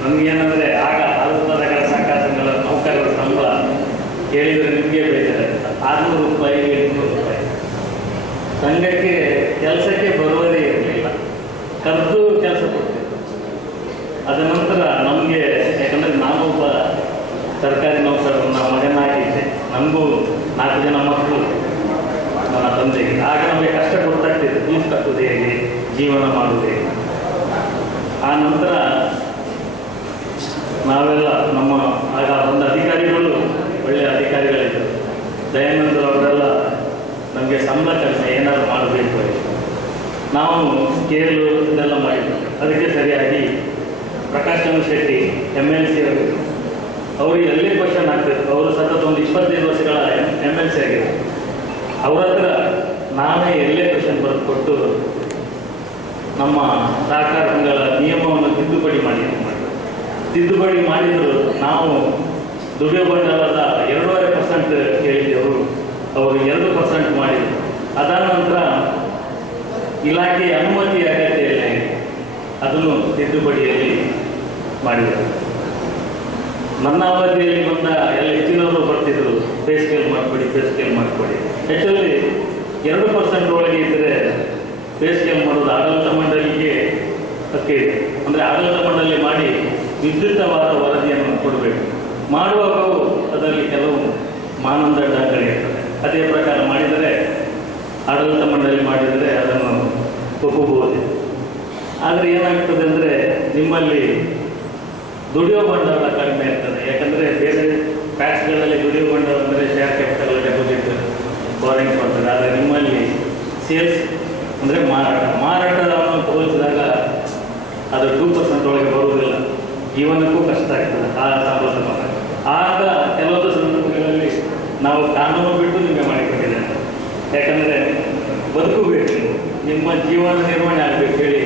ನಮಗೇನಂದರೆ ಆಗ ಆಲೂರದ ಸಹಕಾರ ಸಂಘದ ನೌಕರರ ಸಂಬಳ ಕೇಳಿದರೆ ನಿಮಗೆ ಬೇಜಾರೆ. 600 ರೂಪಾಯಿ 800 ರೂಪಾಯಿ ಸಂಘಕ್ಕೆ ಕೆಲಸಕ್ಕೆ ಬರುವುದೇ ಇರಲಿಲ್ಲ. ಕರೆದು ಕೆಲಸ ಕೊಡ್ತಿತ್ತು. ಅದ ನಂತರ ನಮಗೆ, ಯಾಕಂದರೆ ನಾನೊಬ್ಬ ಸರ್ಕಾರಿ ನೌಕರನ ಮಗನಾಗಿದ್ದೆ, ನನಗೂ 4 ಜನ ಮಕ್ಕಳು ನನ್ನ ತಂದೆಗೆ. ಆಗ ನಮಗೆ ಕಷ್ಟ ಗೊತ್ತಾಗ್ತಿದೆ, ಫೀಸ್ ಕಟ್ಟುವುದು ಹೇಗೆ, ಜೀವನ ಮಾಡುವುದು ಹೇಗೆ. ಆ ನಂತರ ನಾವೆಲ್ಲ ನಮ್ಮ ಆಗ ಬಂದ ಅಧಿಕಾರಿಗಳು ಒಳ್ಳೆಯ ಅಧಿಕಾರಿಗಳಿದ್ದರು. ದಯಾನಂದ ಅವರೆಲ್ಲ ನಮಗೆ ಸಂಬಳ ಕಡಿಮೆ ಏನಾದರೂ ಮಾಡಬೇಕು, ನಾವು ಕೇಳಲು ಇದೆಲ್ಲ ಮಾಡಿದ್ವಿ. ಅದಕ್ಕೆ ಸರಿಯಾಗಿ ಪ್ರಕಾಶ್ ಚಂದ್ರ ಶೆಟ್ಟಿ MLC ಅವರಿಗೆ ಎಲ್ಲಿ ಕ್ವಶನ್ ಆಗ್ತಿತ್ತು. ಅವರು ಸತತ ಒಂದು 25 ವರ್ಷಗಳ MLC ಆಗಿದ್ರು. ಅವ್ರ ಹತ್ರ ನಾವೇ ಎಲ್ಲೇ ಕ್ವಶನ್ ಬರೆದು ಕೊಟ್ಟು ನಮ್ಮ ಸಹಕಾರ ಸಂಘಗಳ ನಿಯಮವನ್ನು ತಿದ್ದುಪಡಿ ಮಾಡಿದ್ರು. ನಾವು ದುಡಿಯೋ ಬಂಡವಾಳದ 2.5% ಕೇಳಿದ್ದೆವು, ಅವರು 2% ಮಾಡಿದರು. ಅದಾದ ನಂತರ ಇಲಾಖೆಯ ಅನುಮತಿ ಅಗತ್ಯ ಇಲ್ಲ, ಅದನ್ನು ತಿದ್ದುಪಡಿಯಲ್ಲಿ ಮಾಡಿದರು. ನನ್ನ ಅವಧಿಯಲ್ಲಿ ಬಂದ ಎಲ್ಲ ಹೆಚ್ಚಿನವರು ಬರ್ತಿದ್ರು, ಪೇ ಸ್ಕೇಲ್ ಮಾಡಿಕೊಡಿ. ಆ್ಯಕ್ಚುಲಿ 2% ಒಳಗೆ ಇದ್ದರೆ ಪೇ ಸ್ಕೇಲ್ ಮಾಡೋದು ಆಡಳಿತ ಮಂಡಳಿಗೆ ಹಕ್ಕೆ ಇದೆ. ಅಂದರೆ ಆಡಳಿತ ಮಂಡಳಿ ಮಾಡಿ ವಿದ್ಯುಕ್ತವಾದ ವರದಿಯನ್ನು ಕೊಡಬೇಕು. ಮಾಡುವಾಗ ಅದರಲ್ಲಿ ಕೆಲವು ಮಾನದಂಡ ಇರ್ತದೆ. ಅದೇ ಪ್ರಕಾರ ಮಾಡಿದರೆ ಆಡಳಿತ ಮಂಡಳಿ ಮಾಡಿದರೆ ಅದನ್ನು ಒಪ್ಪಬಹುದು. ಆದರೆ ಏನಾಗ್ತದೆ ಅಂದರೆ ನಿಮ್ಮಲ್ಲಿ ದುಡಿಯೋ ಬಂಡವಾಳ ಕಡಿಮೆ ಇರ್ತದೆ. ಯಾಕಂದರೆ ಬೇರೆ ಟ್ಯಾಕ್ಸ್ಗಳಲ್ಲಿ ದುಡಿಯೋ ಬಂಡವಾಳ ಅಂದರೆ ಶೇರ್ ಕ್ಯಾಪಿಟಲ್ ಡೆಪಾಸಿಟ್ ಬಾರಿಂಗ್ ಬರ್ತದೆ. ಆದರೆ ನಿಮ್ಮಲ್ಲಿ ಸೇಲ್ಸ್ ಅಂದರೆ ಮಾರಾಟವನ್ನು ಹೋಲಿಸಿದಾಗ ಅದು 2% ಒಳಗೆ ಬರುವುದಿಲ್ಲ. ಜೀವನಕ್ಕೂ ಕಷ್ಟ ಆಗ್ತದೆ ಆ ಸಂಬಳ. ಆಗ ಕೆಲವೊಂದು ಸಂದರ್ಭಗಳಲ್ಲಿ ನಾವು ಕಾನೂನು ಬಿಟ್ಟು ನಿಮಗೆ ಮಾಡಿಕೊಟ್ಟಿದ್ದೇವೆ. ಯಾಕಂದರೆ ಬದುಕಬೇಕು, ನಿಮ್ಮ ಜೀವನ ನಿರ್ವಹಣೆ ಆಗಬೇಕು ಹೇಳಿ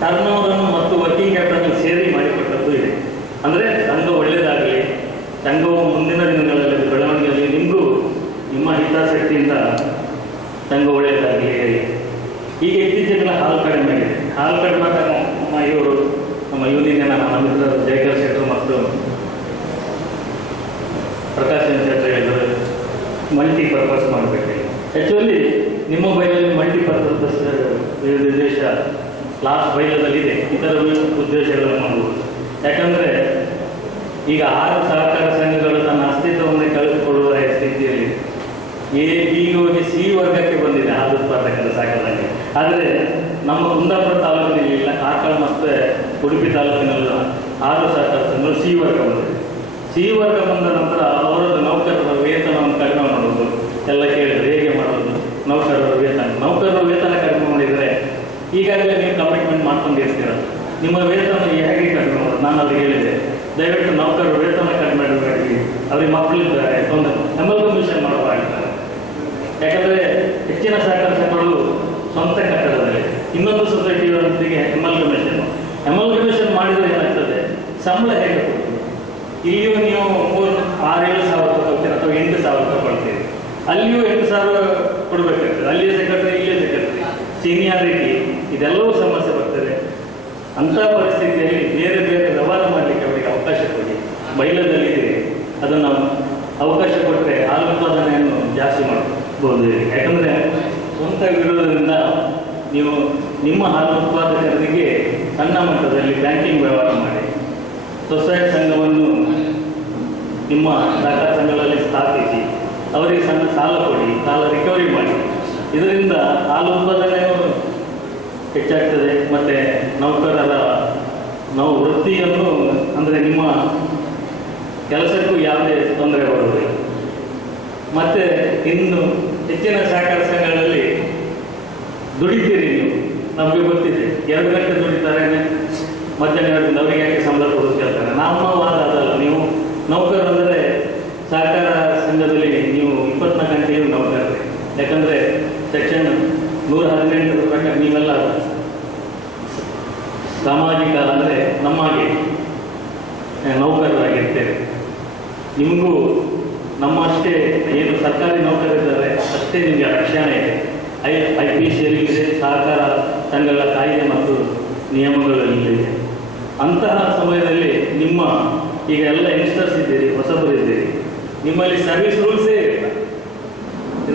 ಟರ್ನ್ ಓವರನ್ನು ಮತ್ತು ವರ್ಕಿಂಗ್ ಕ್ಯಾಪಿಟಲ್ ಸೇರಿ ಮಾಡಿಕೊಟ್ಟದ್ದು ಇದೆ. ಅಂದರೆ ಸಂಘ ಒಳ್ಳೆಯದಾಗಲಿ, ಸಂಘವು ಮುಂದಿನ ದಿನಗಳಲ್ಲಿ ಬೆಳವಣಿಗೆಯಲ್ಲಿ ನಿಮಗೂ ನಿಮ್ಮ ಹಿತಾಸಕ್ತಿಯಿಂದ ಸಂಘ ಒಳ್ಳೆಯದಾಗಲಿ ಹೇಳಿ. ಈಗ ಇತ್ತೀಚೆಗೆಲ್ಲ ಹಾಲು ಕಡಿಮೆ ಆಗಿದೆ. ಹಾಲು ಕಡಿಮೆ ಆದಾಗ ನಮ್ಮ ಯೂನಿಯನ್ ನಮ್ಮ ಮಿತ್ರರು ಜಯಕರ್ ಶೆಟ್ಟರು ಮತ್ತು ಪ್ರಕಾಶ್ ಶೆಟ್ಟರು ಹೇಳಿದರು ಮಲ್ಟಿಪರ್ಪಸ್ ಮಾಡಬೇಕು. ಆ್ಯಕ್ಚುಲಿ ನಿಮ್ಮ ಬೈಲಲ್ಲಿ ಮಲ್ಟಿಪರ್ಪಸ್ ಉದ್ದೇಶ ಲಾಸ್ಟ್ ಬೈಲದಲ್ಲಿದೆ. ಇತರ ಉದ್ದೇಶಗಳನ್ನು ಮಾಡ್ಬೋದು. ಯಾಕಂದರೆ ಈಗ 6 ಸಹಕಾರ ಸಂಘಗಳು ತನ್ನ ಅಸ್ತಿತ್ವವನ್ನು ಕಳೆದುಕೊಳ್ಳುವ ಸ್ಥಿತಿಯಲ್ಲಿ ಈಗ ಹೋಗಿ ಸಿ ವರ್ಗಕ್ಕೆ ಬಂದಿದೆ ಹಾಲು ಉತ್ಪಾದಕರ ಸಹಕಾರ ಸಂಘ. ಆದರೆ ನಮ್ಮ ಕುಂದಾಪುರ ತಾಲೂಕಿನಲ್ಲಿ ಇಲ್ಲ, ಕಾರ್ಕಳ ಮತ್ತು ಉಡುಪಿ ತಾಲೂಕಿನಲ್ಲೂ 6 ಸಹಕಾರ ಸಂಘಗಳು ಸಿ ವರ್ಗ ಬಂದಿದೆ. ಸಿ ವರ್ಗ ಬಂದ ನಂತರ ಅವರದ್ದು ನೌಕರರ ವೇತನವನ್ನು ಕಡಿಮೆ ಮಾಡೋದು ಎಲ್ಲ ಕೇಳಿದರೆ ಹೇಗೆ ಮಾಡೋದು. ನೌಕರರ ವೇತನ ಕಡಿಮೆ ಮಾಡಿದರೆ ಈಗಾಗಲೇ ನೀವು ಕಮಿಟ್ಮೆಂಟ್ ಮಾಡ್ಕೊಂಡಿರ್ತೀರ, ನಿಮ್ಮ ವೇತನ ಹೇಗೆ ಕಡಿಮೆ ಮಾಡೋದು. ನಾನು ಅವ್ರಿಗೆ ಹೇಳಿದೆ, ದಯವಿಟ್ಟು ನೌಕರರ ವೇತನ ಕಡಿಮೆ ಮಾಡಬೇಡಿ, ಅವ್ರಿಗೆ ಮಕ್ಕಳಿದ್ದಾರೆ, ಒಂದು ಅಮಲ್ಗಮಿಷನ್ ಮಾಡುವಾಗಿದ್ದಾರೆ. ಯಾಕಂದರೆ ಹೆಚ್ಚಿನ ಸಹಕಾರ ಸಂಘಗಳು ಸ್ವಂತ ಕಟ್ಟಡದಲ್ಲಿ ಇನ್ನೊಂದು ಸೊಸೈಟಿಯೊಂದಿಗೆ ಅಮಲ್ಗಮಿಷನ್ ಮಾಡಿದರೆ ಏನಾಗ್ತದೆ, ಸಂಬಳ ಹೇಗೆ ಕೊಡ್ತೀವಿ. ಇಲ್ಲಿಯೂ ನೀವು 6-7 ಸಾವಿರ ಕೊಡ್ತೀರಿ ಅಥವಾ 8 ಸಾವಿರ ಕೊಡ್ತೀರಿ, ಅಲ್ಲಿಯೂ 8 ಸಾವಿರ ಕೊಡಬೇಕಾಗ್ತದೆ. ಅಲ್ಲಿಯೇ ಸೆಕ್ರೆಟರಿ, ಇಲ್ಲಿಯೇ ಸೆಕ್ರೆಟರಿ, ಸೀನಿಯಾರಿಟಿ, ಇದೆಲ್ಲವೂ ಸಮಸ್ಯೆ ಬರ್ತದೆ. ಅಂಥ ಪರಿಸ್ಥಿತಿಯಲ್ಲಿ ಬೇರೆ ಬೇರೆ ವ್ಯವಹಾರ ಮಾಡಲಿಕ್ಕೆ ಅವರಿಗೆ ಅವಕಾಶ ಕೊಡಿ. ಬೈಲದಲ್ಲಿದೆ, ಅದನ್ನು ಅವಕಾಶ ಕೊಟ್ಟರೆ ಹಾಲು ಉತ್ಪಾದನೆಯನ್ನು ಜಾಸ್ತಿ ಮಾಡಬಹುದು. ಯಾಕಂದರೆ ಸ್ವಂತ ವಿರೋಧದಿಂದ ನೀವು ನಿಮ್ಮ ಹಾಲು ಉತ್ಪಾದಕರಿಗೆ ಸಣ್ಣ ಮಟ್ಟದಲ್ಲಿ ಬ್ಯಾಂಕಿಂಗ್ ವ್ಯವಹಾರ ಮಾಡಿ, ಸೊಸೈಟಿ ಸಂಘವನ್ನು ನಿಮ್ಮ ಸಹಕಾರ ಸಂಘಗಳಲ್ಲಿ ಸ್ಥಾಪಿಸಿ, ಅವರಿಗೆ ಸಣ್ಣ ಸಾಲ ಕೊಡಿ, ಸಾಲ ರಿಕವರಿ ಮಾಡಿ. ಇದರಿಂದ ಹಾಲು ಉತ್ಪಾದನೆಯೂ ಹೆಚ್ಚಾಗ್ತದೆ ಮತ್ತು ನೌಕರರ ವೃತ್ತಿಯನ್ನು ಅಂದರೆ ನಿಮ್ಮ ಕೆಲಸಕ್ಕೂ ಯಾವುದೇ ತೊಂದರೆ ಬರುವುದಿಲ್ಲ. ಮತ್ತು ಇನ್ನು ಹೆಚ್ಚಿನ ಸಹಕಾರ ಸಂಘಗಳಲ್ಲಿ ದುಡಿತೀರಿ ನೀವು, ನಮಗೆ ಗೊತ್ತಿದೆ. 2 ಗಂಟೆ ದುಡಿತಾರೆ, ಮಧ್ಯಾಹ್ನ 2 ಅವರಿಗೆ ಯಾಕೆ ಸಂಬಳ ಕೊಡೋದು ಕೇಳ್ತಾರೆ. ನಮ್ಮ ವಾದ ಅದಲ್ಲ. ನೀವು ನೌಕರರು ಅಂದರೆ ಸಹಕಾರ ಸಂಘದಲ್ಲಿ ನೀವು 24 ಗಂಟೆಯೂ ನೌಕರರೇ. ಯಾಕಂದರೆ ಸೆಕ್ಷನ್ 118 ಪ್ರಕಾರ ನೀವೆಲ್ಲ ಸಾಮಾಜಿಕ ಅಂದರೆ ನಮ್ಮಾಗೆ ನೌಕರರಾಗಿರ್ತೇವೆ. ನಿಮಗೂ ನಮ್ಮಷ್ಟೇ ಏನು ಸರ್ಕಾರಿ ನೌಕರರಿದ್ದಾರೆ ಅಷ್ಟೇ ನಿಮಗೆ ರಕ್ಷಣೆ ಇದೆ. IPCಯಲ್ಲಿ ಇದೆ, ಸಹಕಾರ ಸಂಘಗಳ ಕಾಯ್ದೆ ಮತ್ತು ನಿಯಮಗಳಲ್ಲಿ. ಅಂತಹ ಸಮಯದಲ್ಲಿ ನಿಮ್ಮ ಈಗ ಎಲ್ಲ ಯಂಗ್ಸ್ಟರ್ಸ್ ಇದ್ದೀರಿ, ಹೊಸಬರು ಇದ್ದೀರಿ, ನಿಮ್ಮಲ್ಲಿ ಸರ್ವಿಸ್ ರೂಲ್ಸೇ ಇರಲಿಲ್ಲ.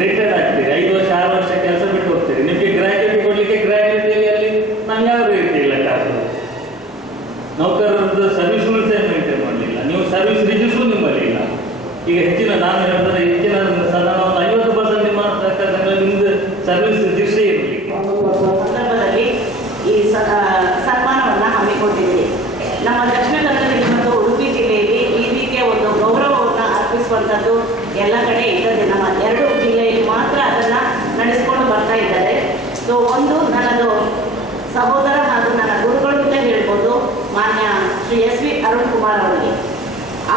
ರಿಟೈರ್ಡ್ ಆಗ್ತೀರಿ, 5 ವರ್ಷ 6 ವರ್ಷ ಕೆಲಸ ಬಿಟ್ಟು ಹೋಗ್ತೀರಿ. ನಿಮಗೆ ಗ್ರ್ಯಾಜುಯಿಟಿ ಕೊಡಲಿಕ್ಕೆ ಗ್ರ್ಯಾಜುಯಿಟಿಯಲ್ಲಿ ನಂಗೆ ಯಾವ ರೀತಿ ಇಲ್ಲ ಕಾರಣ ನೌಕರರದ್ದು ಸರ್ವಿಸ್ ರೂಲ್ಸೇ ಮೇಂಟೈನ್ ಮಾಡಲಿಲ್ಲ. ನೀವು ಸರ್ವಿಸ್ ರಿಜಿಸ್ಟ್ರು ನಿಮ್ಮಲ್ಲಿ ಇಲ್ಲ. ಈಗ ನಾನು ಹೇಳಿದ್ರೆ ಹೆಚ್ಚಿನ ಸಾಧಾರಣ 50% ನಿಮ್ಮ ಸರ್ಕಾರ ನಿಮ್ಮದು ಸರ್ವಿಸ್ ರಿಜಿಸ್ಟ್ರೇ ಇರಲಿ. ಸಂದರ್ಭದಲ್ಲಿ ಈ ಸನ್ಮಾನವನ್ನು ಹಮ್ಮಿಕೊಂಡಿದ್ದೀರಿ. ನಮ್ಮ ದಕ್ಷಿಣ ಕನ್ನಡ ಮತ್ತು ಉಡುಪಿ ಜಿಲ್ಲೆಯಲ್ಲಿ ಈ ರೀತಿಯ ಒಂದು ಗೌರವವನ್ನು ಅರ್ಪಿಸುವಂಥದ್ದು ಎಲ್ಲ ಕಡೆ ಇದ್ದದೆ. ನಮ್ಮ 2 ಜಿಲ್ಲೆಯಲ್ಲಿ ಮಾತ್ರ ಅದನ್ನು ನಡೆಸಿಕೊಂಡು ಬರ್ತಾ ಇದ್ದಾರೆ. ಸೊ ಒಂದು ನನ್ನದು ಸಹೋದರ ಹಾಗೂ ನನ್ನ ಗುರುಗಳು ಅಂತ ಹೇಳ್ಬೋದು, ಮಾನ್ಯ ಶ್ರೀ SV ಅರುಣ್ ಕುಮಾರ್ ಅವರಿಗೆ.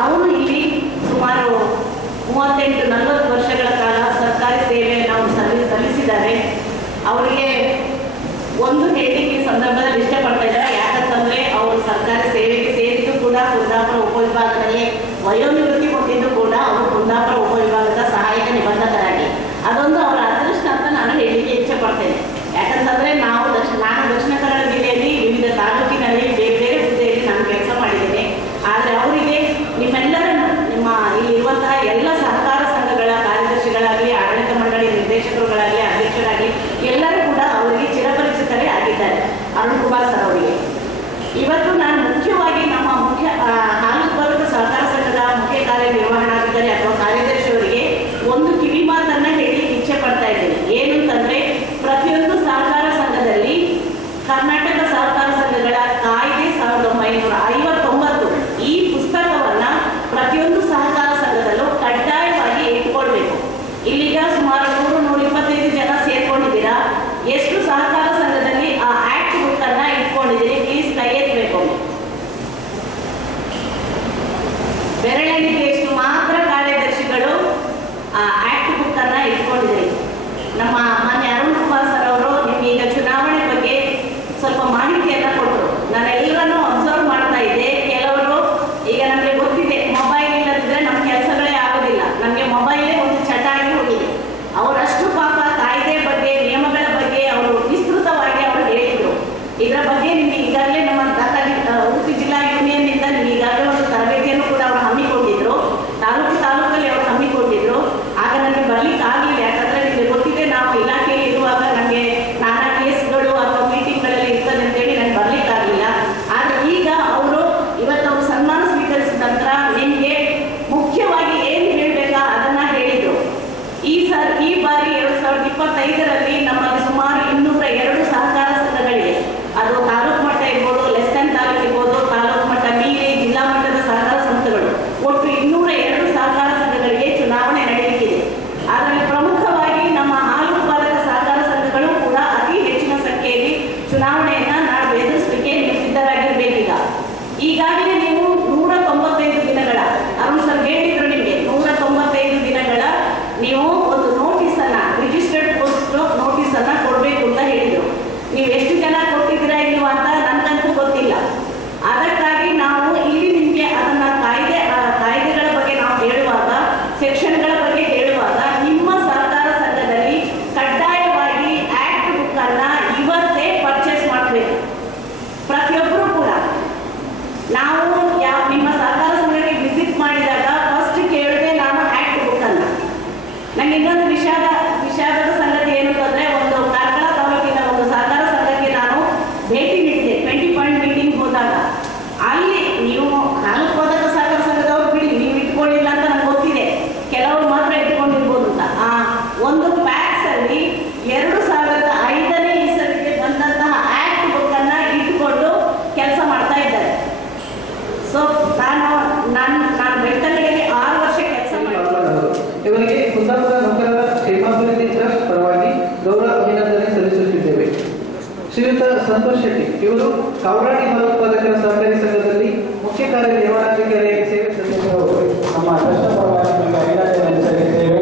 ಅವರು ಇಲ್ಲಿ ಸುಮಾರು 38-40 ವರ್ಷಗಳ ಕಾಲ ಸರ್ಕಾರಿ ಸೇವೆಯನ್ನು ಅವರು ಸಲ್ಲಿಸಿದ್ದಾರೆ. ಅವರಿಗೆ ಒಂದು ಹೇಳಲಿಕ್ಕೆ ಈ ಸಂದರ್ಭದಲ್ಲಿ ಇಷ್ಟಪಡ್ತಾ ಇದ್ದಾರೆ. ಯಾಕಂತಂದರೆ ಅವರು ಸರ್ಕಾರಿ ಸೇವೆಗೆ ಸೇರಿದ್ದು ಕೂಡ ಕುಂದಾಪುರ ಉಪವಿಭಾಗದಲ್ಲಿ, ವಯೋನಿವೃತ್ತಿ ಕೊಟ್ಟಿದ್ದು ಕೂಡ ಅವರು ಕುಂದಾಪುರ ಉಪವಿಭಾಗದ ಸಹಾಯಕ ನಿಬಂಧಕರಾಗಿ. ಅದೊಂದು ಅವರ ಅದೃಷ್ಟ ಅಂತ ನಾನು ಹೇಳಲಿಕ್ಕೆ ಇಚ್ಛೆಪಡ್ತೇನೆ. ಯಾಕಂತಂದರೆ ನಾನು ದಕ್ಷಿಣ ಕನ್ನಡ ಜಿಲ್ಲೆಯಲ್ಲಿ ವಿವಿಧ ತಾಲೂಕಿನಲ್ಲಿ ಬೇರೆ ಬೇರೆ ಹುದ್ದೆಯಲ್ಲಿ ನಾನು ಕೆಲಸ ಮಾಡಿದ್ದೇನೆ. ಆದರೆ ಅವರಿಗೆ ನಿಮ್ಮೆಲ್ಲರನ್ನು ನಿಮ್ಮ ಇಲ್ಲಿರುವಂತಹ ಎಲ್ಲ ಸಹಕಾರ ಸಂಘಗಳ ಕಾರ್ಯದರ್ಶಿಗಳಾಗಲಿ, ಆಡಳಿತ ಮಂಡಳಿ ನಿರ್ದೇಶಕರುಗಳಾಗಲಿ, ಅಧ್ಯಕ್ಷರಾಗಲಿ ಎಲ್ಲರೂ ಕೂಡ ಅವರಿಗೆ ಚಿರಪರಿಚಿತರೇ ಆಗಿದ್ದಾರೆ, ಅರುಣ್ ಕುಮಾರ್ ಸರ್ ಅವರಿಗೆ. ಇವತ್ತು ನಾನು ಮುಖ್ಯವಾಗಿ ನಮ್ಮ ಹಾಲು ಉತ್ಪಾದಕ ಸಹಕಾರ ಸಂಘದ ಮುಖ್ಯ ಕಾರ್ಯನಿರ್ವಹಣಾಧಿಕಾರಿ ಅಥವಾ ಕಾರ್ಯದರ್ಶಿ ಇಲ್ಲಿಗ ಸುಮಾರು 125 ಜನ ಸೇರ್ಕೊಂಡಿದ್ದೀರಾ. ಎಷ್ಟು ಸಹಕಾರ ಸಂಘದಲ್ಲಿ ಆ ಆಕ್ಟ್ ಬುಕ್ ಅನ್ನ ಇಟ್ಕೊಂಡಿದ್ದೀರಿ? ಪ್ಲೀಸ್ ಕೈ ಎತ್ತಬೇಕು. ಬೆರಳೆಣಿಕೆ ಎಷ್ಟು ಮಾತ್ರ ಕಾರ್ಯದರ್ಶಿಗಳು ಆ ಆಕ್ಟ್ ಬುಕ್ ಅನ್ನ ಇಟ್ಕೊಂಡಿದ್ದೀರಿ. ನಮ್ಮ ಮಾನ್ಯ ಅರುಣ್ ಕುಮಾರ್ ಸರ್ ಅವರು ನಿಮ್ಗೆ ಈಗ ಚುನಾವಣೆ ಬಗ್ಗೆ ಸ್ವಲ್ಪ ಮಾಹಿತಿಯನ್ನ ಕೊಟ್ಟರು. ನಾನೆಲ್ಲರನ್ನೂ ಅಬ್ಸರ್ವ್ ಮಾಡ್ತಾ ಇದ್ದೆ. ಕೆಲವರು ಈಗ ನಮಗೆ ಗೊತ್ತಿದೆ ಮೊಬೈಲ್ ಇಲ್ಲದಿದ್ರೆ ನಮ್ಮ ಕೆಲಸಗಳೇ ಆಗೋದಿಲ್ಲ, ನಮಗೆ ಮೊಬೈಲೇ ಒಂದು ಚಟ ಆಗಿ ಹೋಗಿದೆ. ಅವರಷ್ಟು ಪಾಪ ಕಾಯ್ದೆ ಬಗ್ಗೆ ನಿಯಮಗಳ ಬಗ್ಗೆ ಅವರು ವಿಸ್ತೃತವಾಗಿ ಅವರು ಹೇಳಿದ್ರು. ಇದರ ಬಗ್ಗೆ ನಿಮ್ಗೆ ಈಗಾಗಲೇ ನಮ್ಮ ಉಡುಪಿ ಜಿಲ್ಲಾ ಯೂನಿಯನ್ ನಿಂದ ನಿಮ್ಗೆ ಈಗಾಗಲೇ ಒಂದು ತರಬೇತಿಯನ್ನು ಕೂಡ ಅವರು ಹಮ್ಮಿಕೊಂಡಿದ್ರು. ತಾಲೂಕಲ್ಲಿ ಅವರು ಹಮ್ಮಿಕೊಂಡಿದ್ರು. ಆಗ ನನಗೆ ಬರ್ಲಿಕ್ಕೆ ಆಗಲಿಲ್ಲ. ಯಾಕಂದ್ರೆ ನಿಮಗೆ ಗೊತ್ತಿದೆ ನಾವು ಇಲಾಖೆಯಲ್ಲಿ ಇರುವಾಗ ನಮಗೆ ನಾನಾ ಕೇಸ್ಗಳು ಅಥವಾ ಮೀಟಿಂಗ್ಗಳಲ್ಲಿ ಇರ್ತದೆ ಅಂತೇಳಿ ನನಗೆ ಬರ್ಲಿಕ್ಕೆ ಆಗಲಿಲ್ಲ. ಆದರೆ ಈಗ ಅವರು ಇವತ್ತು ಅವರು ಸನ್ಮಾನ ಸ್ವೀಕರಿಸಿದ ನಂತರ ನಿಮಗೆ ಮುಖ್ಯವಾಗಿ ಏನು ಹೇಳಬೇಕಾ ಅದನ್ನ ಹೇಳಿದ್ರು. ಈ ಬಾರಿ 2025ರಲ್ಲಿ ನಮ್ಮಲ್ಲಿ ಸುಮಾರು 202 ಸಹಕಾರ ಸಂಘಗಳಿವೆ. ಅದು ತಾಲೂಕು ಮಟ್ಟ ಇರ್ಬೋದು, ಲೆಸ್ ದೆನ್ ತಾಲೂಕು ಇರ್ಬೋದು, ತಾಲೂಕು ಮಟ್ಟ ಮೀರಿ ಜಿಲ್ಲಾ ಮಟ್ಟದ ಸಹಕಾರ ಸಂಘಗಳು. ಒಟ್ಟು 202 ಸಹಕಾರ ಸಂಘಗಳಿಗೆ ಚುನಾವಣೆ ನಡೆಯಲಿದೆ. ಅದರಲ್ಲಿ ಪ್ರಮುಖವಾಗಿ ನಮ್ಮ ಹಾಲು ಉತ್ಪಾದಕ ಸಹಕಾರ ಸಂಘಗಳು ಕೂಡ ಅತಿ ಹೆಚ್ಚಿನ ಸಂಖ್ಯೆಯಲ್ಲಿ ಚುನಾವಣೆಯನ್ನ ನಾವು ಎದುರಿಸಲಿಕ್ಕೆ ನೀವು ಸಿದ್ಧರಾಗಿರ್ಬೇಕೀಗ. ಈಗಾಗಲೇ ನೀವು 195 ದಿನಗಳ ಅರುಣ್ ಸರ್ ಹೇಳಿದ್ರು ನಿಮಗೆ 195 ದಿನಗಳ ನೀವು ಒಂದು ನೋಟಿಸ್ ಅನ್ನ ರಿಜಿಸ್ಟರ್ಡ್ ಪೋಸ್ಟ್ ನೋಟಿಸ್ ಅನ್ನ ಕೊಡಬೇಕು ಅಂತ ಹೇಳಿದ್ರು. ನೀವು ಎಷ್ಟು ಜನ ಕೊಟ್ಟಿದ್ದೀರಾ ಇಲ್ವಾ ಅಂತ ನನಗಂತೂ ಗೊತ್ತಿಲ್ಲ. ಅದಕ್ಕಾಗಿ ನಾವು ಇಲ್ಲಿ ನಿಮಗೆ ಅದನ್ನ ಕಾಯ್ದೆಗಳ ಬಗ್ಗೆ ನಾವು ಹೇಳುವಾಗ, ಸೆಕ್ಷನ್ಗಳ ಬಗ್ಗೆ ಹೇಳುವಾಗ ನಿಮ್ಮ ಸಹಕಾರ ಸಂಘದಲ್ಲಿ ಕಡ್ಡಾಯವಾಗಿ ಆಕ್ಟ್ ಬುಕ್ ಅನ್ನ ಇವತ್ತೇ ಪರ್ಚೇಸ್ ಮಾಡಬೇಕು ಪ್ರತಿಯೊಬ್ಬರು ಕೂಡ. ನಾವು ನಿಮ್ಮ ಸಹಕಾರ ಸಂಘಕ್ಕೆ ವಿಸಿಟ್ ಮಾಡಿದಾಗ ಫಸ್ಟ್ ಕೇಳಿದೆ ನಾನು ಆಕ್ಟ್ ಬುಕ್ ಅನ್ನ. ನಂಗೆ ಇನ್ನೊಂದು ವಿಷಾದದ ಸಂಗತಿ ಏನು ಅಂತಂದ್ರೆ, ಒಂದು ಕಾರ್ಕಳ ತಾಲೂಕಿನ ಒಂದು ಸಹಕಾರ ಸಂಘಕ್ಕೆ ನಾನು ಭೇಟಿ ನೀಡಿದೆ 20 ಪಾಯಿಂಟ್ ಮೀಟಿಂಗ್ ಹೋದಾಗ. ಅಲ್ಲಿ ನೀವು ಹಾಲು ಉತ್ಪಾದಕ ಸಹಕಾರ ಸಂಘದವ್ರು ಬಿಡಿ, ನೀವು ಇಟ್ಕೊಳ್ಳಿಲ್ಲ ಅಂತ ನನಗೆ ಗೊತ್ತಿದೆ, ಕೆಲವರು ಮಾತ್ರ ಇಟ್ಕೊಂಡಿರ್ಬೋದು ಅಂತ. ಆ ಒಂದು ಪ್ಯಾಕ್ಸ್ ಅಲ್ಲಿ 2005ನೇ ಇಸವಿಗೆ ಬಂದಂತಹ ಆಕ್ಟ್ ಬುಕ್ ಅನ್ನ ಇಟ್ಕೊಂಡು ಕೆಲಸ ಮಾಡ್ತಾ ಇದ್ದಾರೆ. ಸೊ ನಾನು ಬೆಳ್ತಂಗಡಿಯಲ್ಲಿ 6 ವರ್ಷ ಕೆಲಸ ಮಾಡಿದ್ದೀನಿ. ಇವರಿಗೆ ಕುಂದಾಪುರ ನೌಕರರ ಕ್ಷೇಮಾಭಿವೃದ್ಧಿ ಟ್ರಸ್ಟ್ ಪರವಾಗಿ ಗೌರವ ಅಭಿನಂದನೆ ಸಲ್ಲಿಸುತ್ತಿದ್ದೇವೆ. ಶ್ರೀಯುತ ಸಂತೋಷ್ ಶೆಟ್ಟಿ ಇವರು ಕಾವರಾಡಿ ಹಾಲು ಉತ್ಪಾದಕರ ಸಹಕಾರಿ ಸಂಘದಲ್ಲಿ ಮುಖ್ಯ ಕಾರ್ಯನಿರ್ವಹಣಾಧಿಕಾರಿಯಾಗಿ ಸೇವೆ ಸಲ್ಲಿಸಿದರು. ನಮ್ಮ ಟ್ರಸ್ಟ್ ಪರವಾಗಿ ಅಭಿನಂದನೆ ಸಲ್ಲಿಸುತ್ತೇವೆ.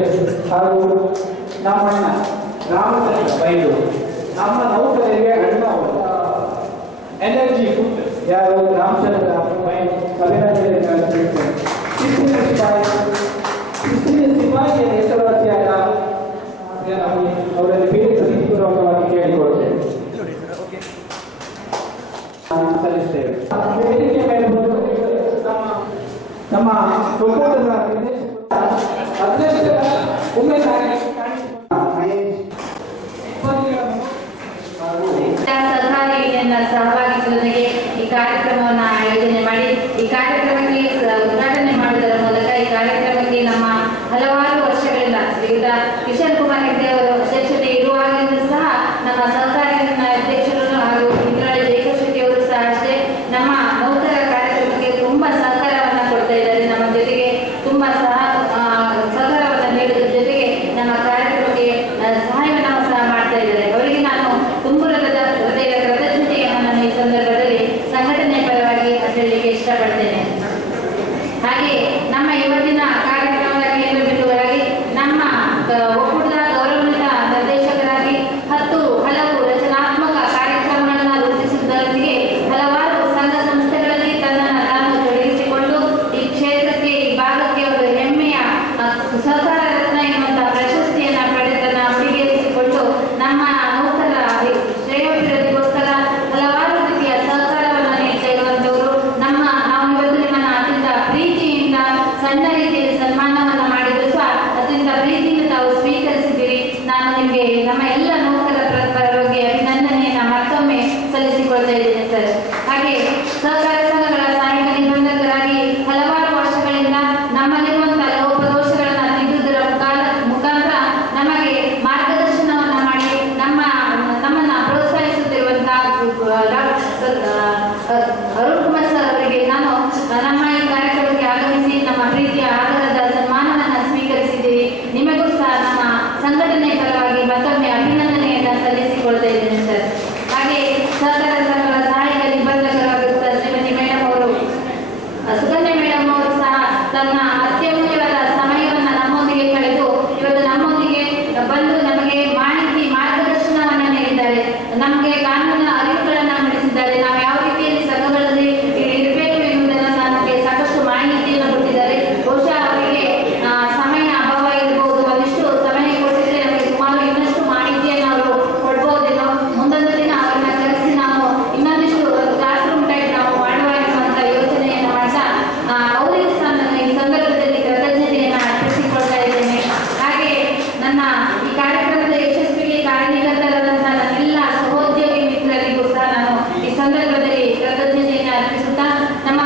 ಹಾಗೂ ನಮ್ಮಣ್ಣ ರಾಮಚಂದ್ರ ಬೈಲು ನಮ್ಮ ನೌಕರರಿಗೆ ಎನರ್ಜಿ ಫುಡ್ ಯಾರು ರಾಮಚಂದ್ರ ಬೈಲು ಅಭಿನಂದನೆ ಸಲ್ಲಿಸುತ್ತೇವೆ. ಸಿಪಾಯಿಯ ಹೆಸರುವಾಸಿಯಾದ ಅವರಲ್ಲಿ ಪ್ರೀತಿಪೂರ್ವಕವಾಗಿ ಕೇಳಿಕೊಳ್ಳುತ್ತೇವೆ, ಸಲ್ಲಿಸುತ್ತೇವೆ. ವೇದಿಕೆ ಮೇಲೆ ಬಂದು ನಮ್ಮ ಒಕ್ಕೂಟದ ಅಧ್ಯಕ್ಷರ ಸರ್ಕಾರಿ ಸಹಭಾಗಿತ್ವದೊಂದಿಗೆ ಈ ಕಾರ್ಯಕ್ರಮವನ್ನು ಆಯೋಜನೆ ಮಾಡಿ ಈ ಕಾರ್ಯಕ್ರಮಕ್ಕೆ ಉದ್ಘಾಟನೆ ಮಾಡುವುದರ ಮೂಲಕ ಈ ಕಾರ್ಯಕ್ರಮಕ್ಕೆ ನಮ್ಮ ಹಲವಾರು ವರ್ಷಗಳಿಂದ ಶ್ರೀಯುತ ಕಿಶನ್ ಕುಮಾರ್ ಹೆಗ್ಡೆ ಅವರು ಅಧ್ಯಕ್ಷತೆ ಇರುವಾಗಲೂ ಸಹ ನಮ್ಮ ಸಹಕಾರಿ ಅಧ್ಯಕ್ಷರು ಹಾಗೂ ಇಂದ್ರಾಳಿ ಜಯಕರ್ ಶೆಟ್ಟಿ ಅವರು ಸಹ ಅಷ್ಟೇ ನಮ್ಮ ನೌಕರರ ಕಾರ್ಯಕ್ರಮಕ್ಕೆ ತುಂಬಾ ಸಹಕಾರವನ್ನು ಕೊಡ್ತಾ ಇದ್ದಾರೆ. ನಮ್ಮ ಜೊತೆಗೆ ತುಂಬಾ ಸಹಕಾರವನ್ನು ನೀಡುವುದರ ಜೊತೆಗೆ ನಮ್ಮ ಕಾರ್ಯಕ್ರಮಕ್ಕೆ ಸಹಾಯವನ್ನು ಸಹ ಮಾಡ್ತಾ ಇದ್ದಾರೆ. ಅವರಿಗೆ ನಾನು ತುಂಬುರದ ಹೃದಯದ ಕೃತಜ್ಞತೆಯನ್ನು ಈ ಸಂದರ್ಭದಲ್ಲಿ ಸಂಘಟನೆ ಪರವಾಗಿ ಹೇಳಲಿಕ್ಕೆ ಇಷ್ಟಪಡ್ತೇನೆ. ಹಾಗೆ ನಮ್ಮ ಇವತ್ತಿನ ಕಾರ್ಯಕ್ರಮದ ಕೇಂದ್ರ ಬಿಂದುಗಳಾಗಿ ನಮ್ಮ ಒಕ್ಕೂಟದ ಗೌರವಾನ್ವಿತ ನಿರ್ದೇಶಕರಾಗಿ ಹಲವು ರಚನಾತ್ಮಕ ಕಾರ್ಯಕ್ರಮಗಳನ್ನು ರೂಪಿಸುವುದರೊಂದಿಗೆ ಹಲವಾರು ಸಂಘ ಸಂಸ್ಥೆಗಳಲ್ಲಿ ತನ್ನನ್ನು ತಾನು ತೊಡಗಿಸಿಕೊಂಡು ಈ ಕ್ಷೇತ್ರಕ್ಕೆ ಈ ಭಾಗಕ್ಕೆ ಒಂದು ಹೆಮ್ಮೆಯ ಸಹಕಾರ ರತ್ನ ಎನ್ನುವಂತಹ ಪ್ರಶಸ್ತಿಯನ್ನು ಪಡೆದನ್ನ ಮುಡಿಗೇರಿಸಿಕೊಂಡು ನಮ್ಮ ನೌಕರರ ಶ್ರೇಯೋಭಿವೃದ್ಧಿಗೋಸ್ಕರ ಹಲವಾರು ರೀತಿಯ ಸಹಕಾರವನ್ನು ನೀಡ್ತಾ ಇರುವಂತವರು ನಾವು ಇವತ್ತು ನಿಮ್ಮನ್ನು ಅತ್ಯಂತ ಪ್ರೀತಿಯಿಂದ ಸಣ್ಣ ರೀತಿಯಲ್ಲಿ ಸನ್ಮಾನವನ್ನು ಮಾಡಿದ್ರು ಸಹ ಅತ್ಯಂತ ಪ್ರೀತಿಯಿಂದ ತಾವು ಸ್ವೀಕರಿಸಿ ಸಂಘಟನೆ ಪರವಾಗಿ ಮತ್ತೊಮ್ಮೆ ಅಭಿನಂದನೆಯನ್ನು ಸಲ್ಲಿಸಿಕೊಳ್ತಾ ಇದ್ದೇನೆ ಸರ್. ಹಾಗೆ ಸಹಕಾರ ಸಂಘಗಳ ಸಹಾಯಕ ನಿಬಂಧಕರಾಗಿರುವ ಶ್ರೀಮತಿ ಮೇಡಮ್ ಅವರು, ಸುಕನ್ಯಾ ಮೇಡಮ್ ಅವರು ಸಹ ತನ್ನ ಅತ್ಯಮೂಲ್ಯವಾದ ಸಮಯವನ್ನು ನಮ್ಮೊಂದಿಗೆ ಕಳೆದು ಇವತ್ತು ನಮ್ಮೊಂದಿಗೆ ಬಂದು ನಮಗೆ ಮಾಹಿತಿ ಮಾರ್ಗದರ್ಶನವನ್ನು ನೀಡಿದ್ದಾರೆ. ನಮಗೆ ಕಾನೂನಿನ ಅರಿವುಗಳನ್ನು ಮೂಡಿಸಿದ್ದಾರೆ. ನಾವು ಯಾವ ರೀತಿಯಲ್ಲಿ ಸಂಘಗಳಲ್ಲಿ ಇರಬೇಕು ಎನ್ನುವುದನ್ನು ನಮಗೆ ಸಾಕಷ್ಟು ಮಾಹಿತಿಯನ್ನು ಕೊಟ್ಟಿದ್ದಾರೆ. ಬಹುಶಃ ಅವರಿಗೆ ಸಮಯ ಅಭಾವ ಇರಬಹುದು, ಒಂದಿಷ್ಟು ಸಮಯ ಕೊಟ್ಟಿದ್ರೆ ನಮಗೆ ಸುಮಾರು ಇನ್ನಷ್ಟು ಮಾಹಿತಿಯನ್ನು ಅವರು ಕೊಡ್ಬೋದೇನೋ. ಮುಂದೊಂದು ದಿನ ಅವರನ್ನ ಕರೆಸಿ ನಾವು ಇನ್ನೊಂದಿಷ್ಟು ಕ್ಲಾಸ್ ರೂಮ್ ಟೈಪ್ ನಾವು ಮಾಡುವ ಎನ್ನುವಂತ ಯೋಚನೆಯನ್ನು ಮಾಡ್ತಾ ಅವರಿಗೂ ಸಹ ನನ್ನ ಈ ಸಂದರ್ಭದಲ್ಲಿ ಕೃತಜ್ಞತೆಯನ್ನು ಅರ್ಪಿಸಿಕೊಳ್ತಾ ಇದ್ದೇನೆ. ಹಾಗೆ ನನ್ನ ಈ ಕಾರ್ಯಕ್ರಮದ ಯಶಸ್ವಿಗೆ ಕಾರಣೀಕರ್ತರಾದಂತಹ ನನ್ನೆಲ್ಲ ಸಹೋದ್ಯೋಗಿ ಮಿತ್ರರಿಗೂ ಸಹ ನಾನು ಈ ಸಂದರ್ಭದಲ್ಲಿ ಕೃತಜ್ಞತೆಯನ್ನು ಅರ್ಪಿಸುತ್ತಾ, ನಮ್ಮ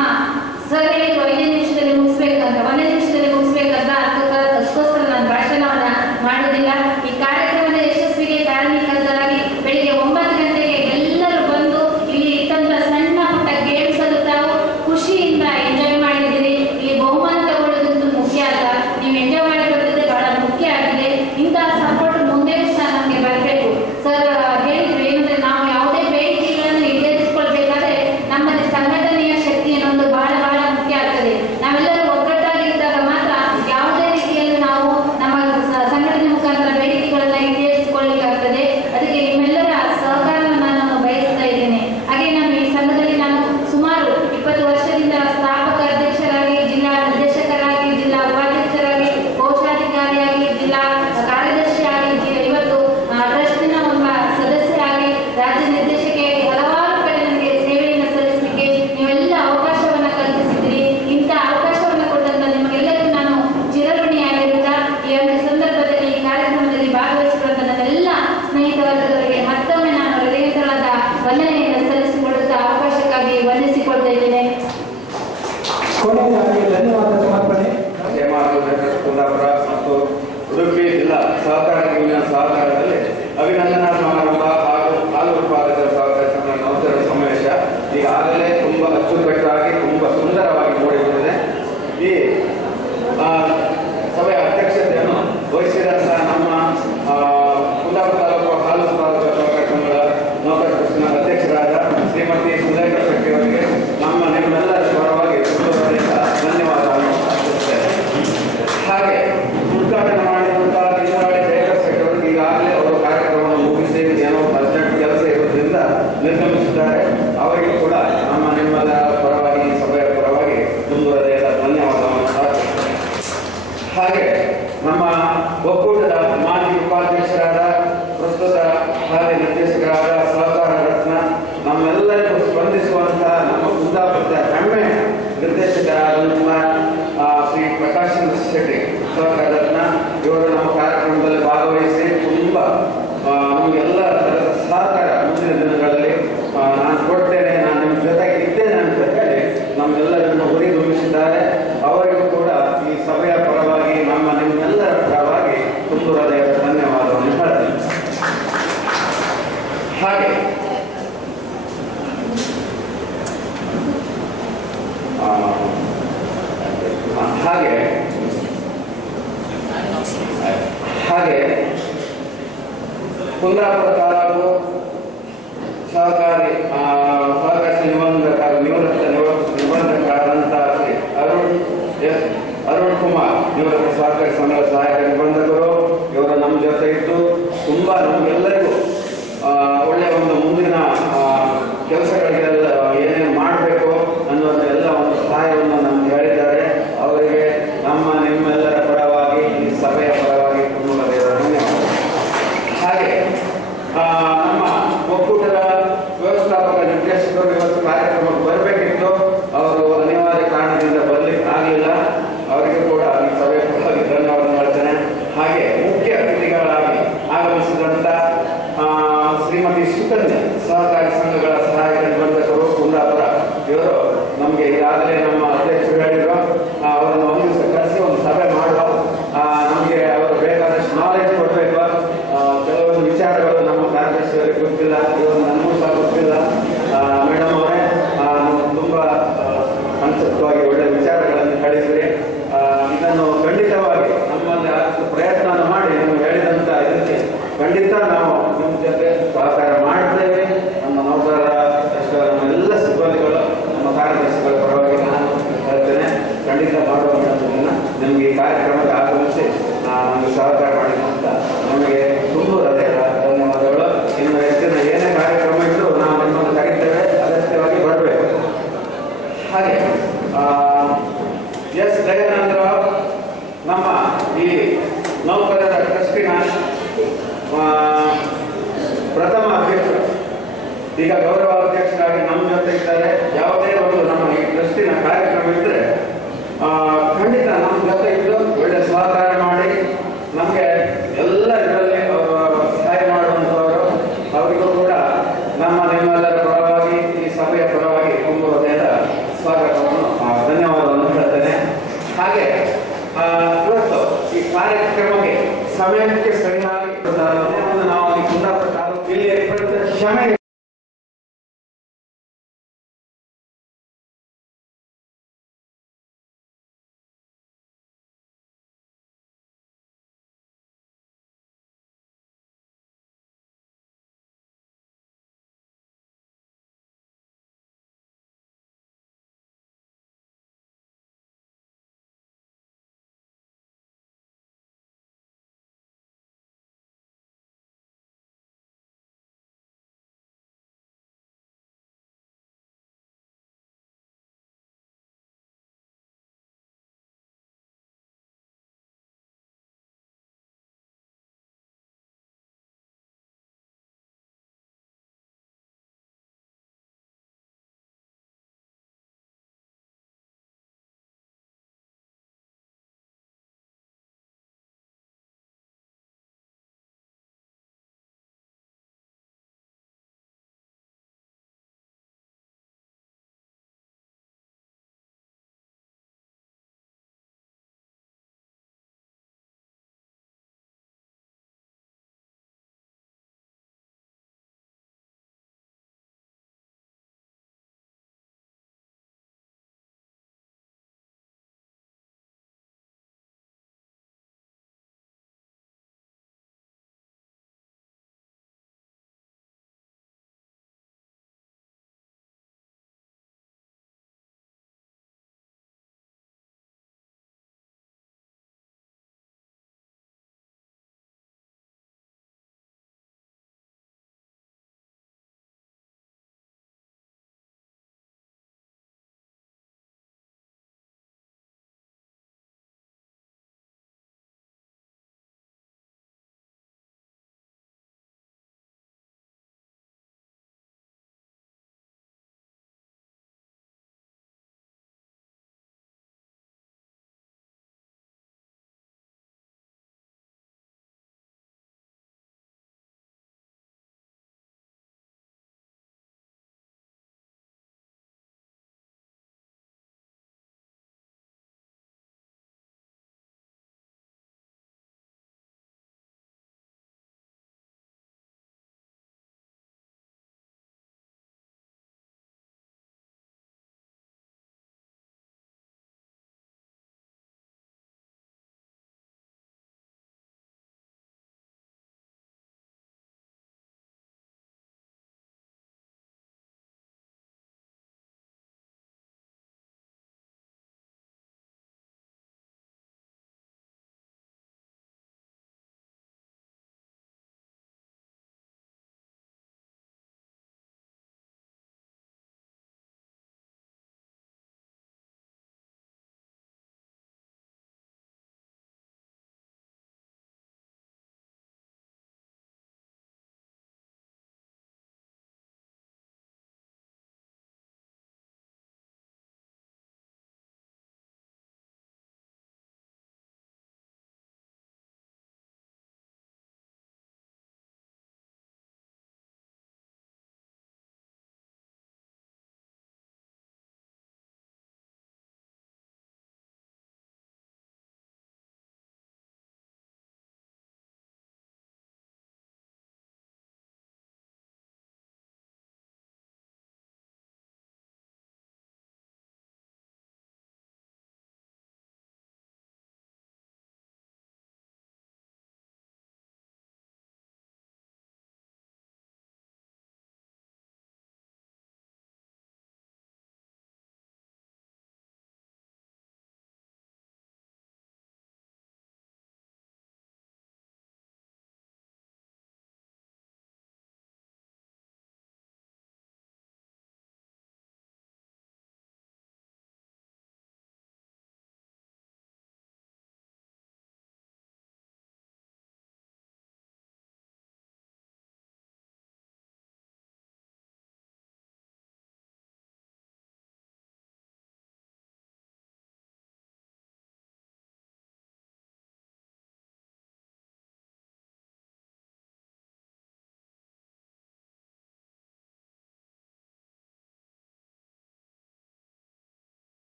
ಸರ್ ಹೇಳಿದ್ರು 5 ನಿಮಿಷದಲ್ಲಿ ಮುಗಿಸ್ಬೇಕಂತ, 1 ನಿಮಿಷದಲ್ಲಿ ಮುಗಿಸ್ಬೇಕಂತ, ಅದಕ್ಕೋಸ್ಕರ ನಾನು ಭಾಷಣವನ್ನ ಮಾಡುವುದಿಲ್ಲ. ಈ ಕಾರ್ಯಕ್ರಮದ ಯಶಸ್ವಿಗೆ ಕಾರಣೀಕರ್ತರಾಗಿ ಬೆಳಿಗ್ಗೆ 9 ಗಂಟೆಗೆ ಎಲ್ಲರೂ ಬಂದು ಇಲ್ಲಿ ಇಟ್ಟಂತ ಸಣ್ಣ ಪುಟ್ಟ ಗೇಮ್ಸ್ ಅನ್ನು ತಾವು ಖುಷಿಯಿಂದ ಎಂಜಾಯ್ ಮಾಡಿದ್ದೀರಿ. ಇಲ್ಲಿ ಬಹುಮಾನ ತಗೊಳ್ಳೋದಂತೂ ಮುಖ್ಯ ಅಲ್ಲ, ನೀವು ಎಂಜಾಯ್ ಮಾಡಿರೋದ್ರಿಂದ ಬಹಳ ಮುಖ್ಯ ಆಗಿದೆ. ಇಂತಹ ಸಪೋರ್ಟ್ ಮುಂದೆಯೂ ಸಹ ನಮಗೆ ಬರಬೇಕು. ಸರ್ ಹೇಳಿದ್ರು ಏನಂದ್ರೆ, ನಾವು ಯಾವುದೇ ಬೇಡಿಕೆಗಳನ್ನು ಈಡೇರಿಸಿಕೊಳ್ಬೇಕಾದ್ರೆ ನಮ್ಮಲ್ಲಿ ಸಂಘಟನೆಯ ಶಕ್ತಿ ಅನ್ನೋದು ಬಹಳ ಬಹಳ ಮುಖ್ಯ ಆಗ್ತದೆ. ನಾವೆಲ್ಲರೂ ಒಗ್ಗಟ್ಟಾಗಿ ಇದ್ದಾಗ ಮಾತ್ರ ಯಾವುದೇ ರೀತಿಯಲ್ಲಿ ನಾವು ನಮ್ಮ ಸಂಘಟನೆ ಮುಖಾಂತರ ಬೇಡಿಕೆಗಳನ್ನ ಈಡೇರಿಸಿಕೊಳ್ಳಲಿಕ್ಕಾಗ್ತದೆ. ಅದಕ್ಕೆ ನಿಮ್ಮೆಲ್ಲರ ಸಹಕಾರವನ್ನು ನಾನು ಬಯಸ್ತಾ ಇದ್ದೇನೆ. ಹಾಗೆ ನಾನು ಈ ಸಂಘದಲ್ಲಿ ನಾನು ಸುಮಾರು 20 ವರ್ಷದಿಂದ ಸ್ಥಾಪಕ ಅಧ್ಯಕ್ಷರಾಗಿ, ಜಿಲ್ಲಾ ನಿರ್ದೇಶಕರಾಗಿ, ಜಿಲ್ಲಾ ಉಪಾಧ್ಯಕ್ಷರಾಗಿ, ಕೋಶಾಧಿಕಾರಿಯಾಗಿ, ಜಿಲ್ಲಾ ಕಾರ್ಯದರ್ಶಿಯಾಗಿ, ಇವತ್ತು ಟ್ರಸ್ಟಿನ ಒಬ್ಬ ಸದಸ್ಯರಾಗಿ, ರಾಜ್ಯ ನಿರ್ದೇಶಕಿಯಾಗಿ ಹಲವಾರು ಕಡೆ ನನಗೆ ಸೇವೆಯನ್ನು ಸಲ್ಲಿಸಲಿಕ್ಕೆ ನೀವೆಲ್ಲ ಅವಕಾಶವನ್ನು ಕಲ್ಪಿಸಿದ್ದೀರಿ. ಇಂಥ ಅವಕಾಶವನ್ನು ಕೊಟ್ಟಂತ ನಿಮಗೆಲ್ಲರಿಗೂ ನಾನು ಚಿರಋಣಿಯಾಗಿರುತ್ತಾ ಈ ಒಂದು ಸಂದರ್ಭದಲ್ಲಿ ಈ ಕಾರ್ಯಕ್ರಮದಲ್ಲಿ ಭಾಗವಹಿಸಿರುವಂತ ನನ್ನೆಲ್ಲ ಸ್ನೇಹಿತ ವರ್ಗದವರಿಗೆ ಮತ್ತೊಮ್ಮೆ ನಾನು ಹೃದಯದ ವಂದನೆಯನ್ನು ಸಲ್ಲಿಸಿಕೊಳ್ಳುತ್ತಾ ಅವಕಾಶಕ್ಕಾಗಿ ವಂದಿಸಿಕೊಳ್ತಾ ಇದ್ದೇನೆ. ಕೊನೆಯದಾಗಿ ಧನ್ಯವಾದ ಸಮರ್ಪಣೆ ಕುಂದಾಪುರ ಮತ್ತು ಉಡುಪಿ ಜಿಲ್ಲಾ ಸಹಕಾರ ಯೂನಿಯನ್ ಸಹಕಾರದಲ್ಲಿ ಅಭಿನಂದನಾ ಸಮಾರಂಭ ಹಾಗೂ ಹಾಲು ಉತ್ಪಾದಕರ ಸಹಕಾರ ಸಂಘ ನೌಕರರ ಸಮಾವೇಶ ಈಗಾಗಲೇ ತುಂಬ ಅಚ್ಚುಕಟ್ಟಾಗಿ ತುಂಬ ಸುಂದರವಾಗಿ ಮೂಡಿಬಂದಿದೆ. ಈ ಸಭೆಯ ಅಧ್ಯಕ್ಷತೆಯನ್ನು ವಹಿಸಿದಂತಹ ನಮ್ಮ ಕುಂದಾಪುರ ತಾಲೂಕು ಹಾಲು ಉತ್ಪಾದಕರ ಸಹಕಾರ ಸಂಘದ ನೌಕರ ಟ್ರಸ್ಟ್ನ ಅಧ್ಯಕ್ಷರಾದ ಶ್ರೀಮತಿ ಸುಲೇಖ ಶೆಟ್ಟಿ ಅವರಿಗೆ ನಮ್ಮ ನಿಮ್ಮೆಲ್ಲರ ಪರವಾಗಿ ಧನ್ಯವಾದವನ್ನು ಅರ್ಪಿಸುತ್ತೇನೆ. ಹಾಗೆ ಉದ್ಘಾಟನೆ ಮಾಡಿದಂತಹ ದೀನವಾಳಿ ಜಯಕರ್ ಶೆಟ್ಟಿ ಅವರಿಗೆ ಈಗಾಗಲೇ ಅವರು ಕಾರ್ಯಕ್ರಮವನ್ನು ಮುಗಿಸಿ ಏನೋ ಅರ್ಜೆಂಟ್ ಕೆಲಸ ಇರೋದ್ರಿಂದ ನಿರ್ಗಮಿಸಿದ್ದಾರೆ. ಅವರಿಗೆ ಕೂಡ ನಮ್ಮ ನಿಮ್ಮೆಲ್ಲರ ಪರವಾಗಿ ಸಭೆಯ ಪರವಾಗಿ ಮುಂದುವರೆದ ಧನ್ಯವಾದವನ್ನು ಅರ್ಪಿಸುತ್ತೇನೆ. ಹಾಗೆ ನಮ್ಮ ಒಕ್ಕೂಟದ ಮಾಜಿ ಉಪಾಧ್ಯಕ್ಷರಾದ, ಪ್ರಸ್ತುತ ಹಾಲಿ ನಿರ್ದೇಶಕರಾದ, ಸಹಕಾರ ರತ್ನ ನಮ್ಮೆಲ್ಲರಿಗೂ ಸ್ಪಂದಿಸುವಂತಹ ನಮ್ಮ ಕುಂದಾಪುರದ ಹೆಮ್ಮೆ ನಿರ್ದೇಶಕರಾದಂತಹ ಶ್ರೀ ಪ್ರಕಾಶ್ ಚಂದ್ರ ಶೆಟ್ಟಿ ಸಹಕಾರ ರತ್ನ ಇವರು ನಮ್ಮ ಕಾರ್ಯಕ್ರಮದಲ್ಲಿ ಭಾಗವಹಿಸಿ ತುಂಬ ನಮಗೆಲ್ಲ ಥರದ ಸಹಕಾರ ಮುಂದಿನ ದಿನಗಳಲ್ಲಿ ನಾನು ಕೊಡ್ತೇನೆ, ನಾನು ನಿಮ್ಮ ಜೊತೆಗೆ ಇದ್ದೇನೆ ಅಂತ ಹೇಳಿ ನಮ್ಮೆಲ್ಲರನ್ನು ಹುರಿದುಂಬಿಸಿದ್ದಾರೆ. ಅವರಿಗೂ ಕೂಡ ಈ ಸಭೆಯ ಪರವಾಗಿ ನಮ್ಮ ನಿಮ್ಮೆಲ್ಲರ ಪರವಾಗಿ ತುಂಬ ಹೃದಯದ ಧನ್ಯವಾದವನ್ನು ಹೇಳ್ತೇನೆ. ಹಾಗೆ ಹಾಗೆ ಹಾಗೆ ಕುಂದಾಪುರ ತಾಲೂಕು ಸಹಕಾರಿ ನಿಬಂಧಕರಾದಂತಹ ಶ್ರೀ ಅರುಣ್ ಕುಮಾರ್ ಇವರ ಸಹಕಾರಿ ಸಂಘದ ಸಹಾಯಕ ನಿಬಂಧಕರು. ಇವರು ನಮ್ಮ ಜೊತೆ ಇದ್ದು ತುಂಬಾ ನಮಗೆಲ್ಲರಿಗೂ ಒಳ್ಳೆಯ ಒಂದು ಮುಂದಿನ ಕೆಲಸಗಳಿಗೆಲ್ಲ ಏನೇನು ಮಾಡಬೇಕು ಅನ್ನೋದೆಲ್ಲ ಒಂದು ಸಹಾಯವನ್ನು ನಮ್ಗೆ ಹೇಳಿದ್ದಾರೆ. ಅವರಿಗೆ ನಮ್ಮ ನಿಮ್ಮೆಲ್ಲರ ಪರವಾಗಿ ಈ ಸಭೆಯ ಪರವಾಗಿ ತುಂಬ ಧನ್ಯವಾದ. ಹಾಗೆ ನಮ್ಮ ಒಕ್ಕೂಟದ ವ್ಯವಸ್ಥಾಪಕ ನಿರ್ದೇಶಕರು ಇವತ್ತು ಕಾರ್ಯಕ್ರಮಕ್ಕೆ ಬರಬೇಕಿತ್ತು, ಅವರು ಅನಿವಾರ್ಯ ಕಾರಣದಿಂದ ಬರ್ಲಿಕ್ಕೆ ಆಗಲಿಲ್ಲ. ಅವರಿಗೆ ಕೂಡ ಈ ಸಭೆಯ ಪರವಾಗಿ ಧನ್ಯವಾದ ಮಾಡ್ತೇನೆ. ಹಾಗೆ ಮುಖ್ಯ ಅತಿಥಿಗಳಾಗಿ ಆಗಮಿಸಿದಂತ ಶ್ರೀಮತಿ ಸುಕನ್ಯಾ ಸಹಕಾರಿ ಸಂಘಗಳ ಸಹಾಯಕ ನಿಬಂಧಕರು ಕುಂದಾಪುರ, ಇವರು ನಮಗೆ ಈಗಾಗಲೇ ನಮ್ಮ ಅಧ್ಯಕ್ಷರು ಹೇಳಿದ್ರು, ಅವರನ್ನು ಒಂದು ದಿವಸ ಕರೆಸಿ ಒಂದು ಸಭೆ ಮಾಡುವ, ನಮಗೆ ಅವರು ಬೇಕಾದಷ್ಟು ನಾಲೆಜ್ ಕೊಡಬೇಕು. ಕೆಲವೊಂದು ವಿಚಾರಗಳು ನಮ್ಮ ಕಾರ್ಯದರ್ಶಿಯವರಿಗೆ ಗೊತ್ತಿಲ್ಲ, ಇವರು ನನಗೂ ಸಹ ಗೊತ್ತಿಲ್ಲ. ಮೇಡಮ್ ಅವರೇ ತುಂಬ ಸಂಕ್ಷಿಪ್ತವಾಗಿ ಒಳ್ಳೆಯ ವಿಚಾರಗಳನ್ನು ಕಳಿಸಿರಿ. ಇದನ್ನು ಖಂಡಿತವಾಗಿ ನಮ್ಮಲ್ಲಿ ಆದಷ್ಟು ಪ್ರಯತ್ನ ಮಾಡಿ ನೀವು ಹೇಳಿದಂಥ ಈಗ ಗೌರವ ಅಧ್ಯಕ್ಷರಾಗಿ ನಮ್ಮ ಜೊತೆ ಇದ್ದಾರೆ. ಯಾವುದೇ ಒಂದು ನಮ್ಮ ಈ ಟ್ರಸ್ಟಿನ ಕಾರ್ಯಕ್ರಮ ಇದ್ದರೆ ಖಂಡಿತ ನಮ್ಮ ಜೊತೆ ಇದ್ದು ಒಳ್ಳೆ ಸಹಕಾರ ಮಾಡಿ ನಮಗೆ ಎಲ್ಲ ಇದರಲ್ಲಿ ಸಹಾಯ ಮಾಡುವಂಥವರು. ಅವರಿಗೂ ಕೂಡ ನಿಮ್ಮೆಲ್ಲರ ಪರವಾಗಿ ಈ ಸಭೆಯ ಪರವಾಗಿ ತುಂಬ ಹೃದಯದ ಸ್ವಾಗತವನ್ನು ಧನ್ಯವಾದವನ್ನು ಹೇಳ್ತೇನೆ. ಹಾಗೆ ಇವತ್ತು ಈ ಕಾರ್ಯಕ್ರಮಕ್ಕೆ ಸಮಯಕ್ಕೆ ಸರಿಯಾಗಿ ನಾವು ಈ ಕುಂದಾಪುರ ತಾಲೂಕು ಇಲ್ಲಿ ಕ್ಷಮೆ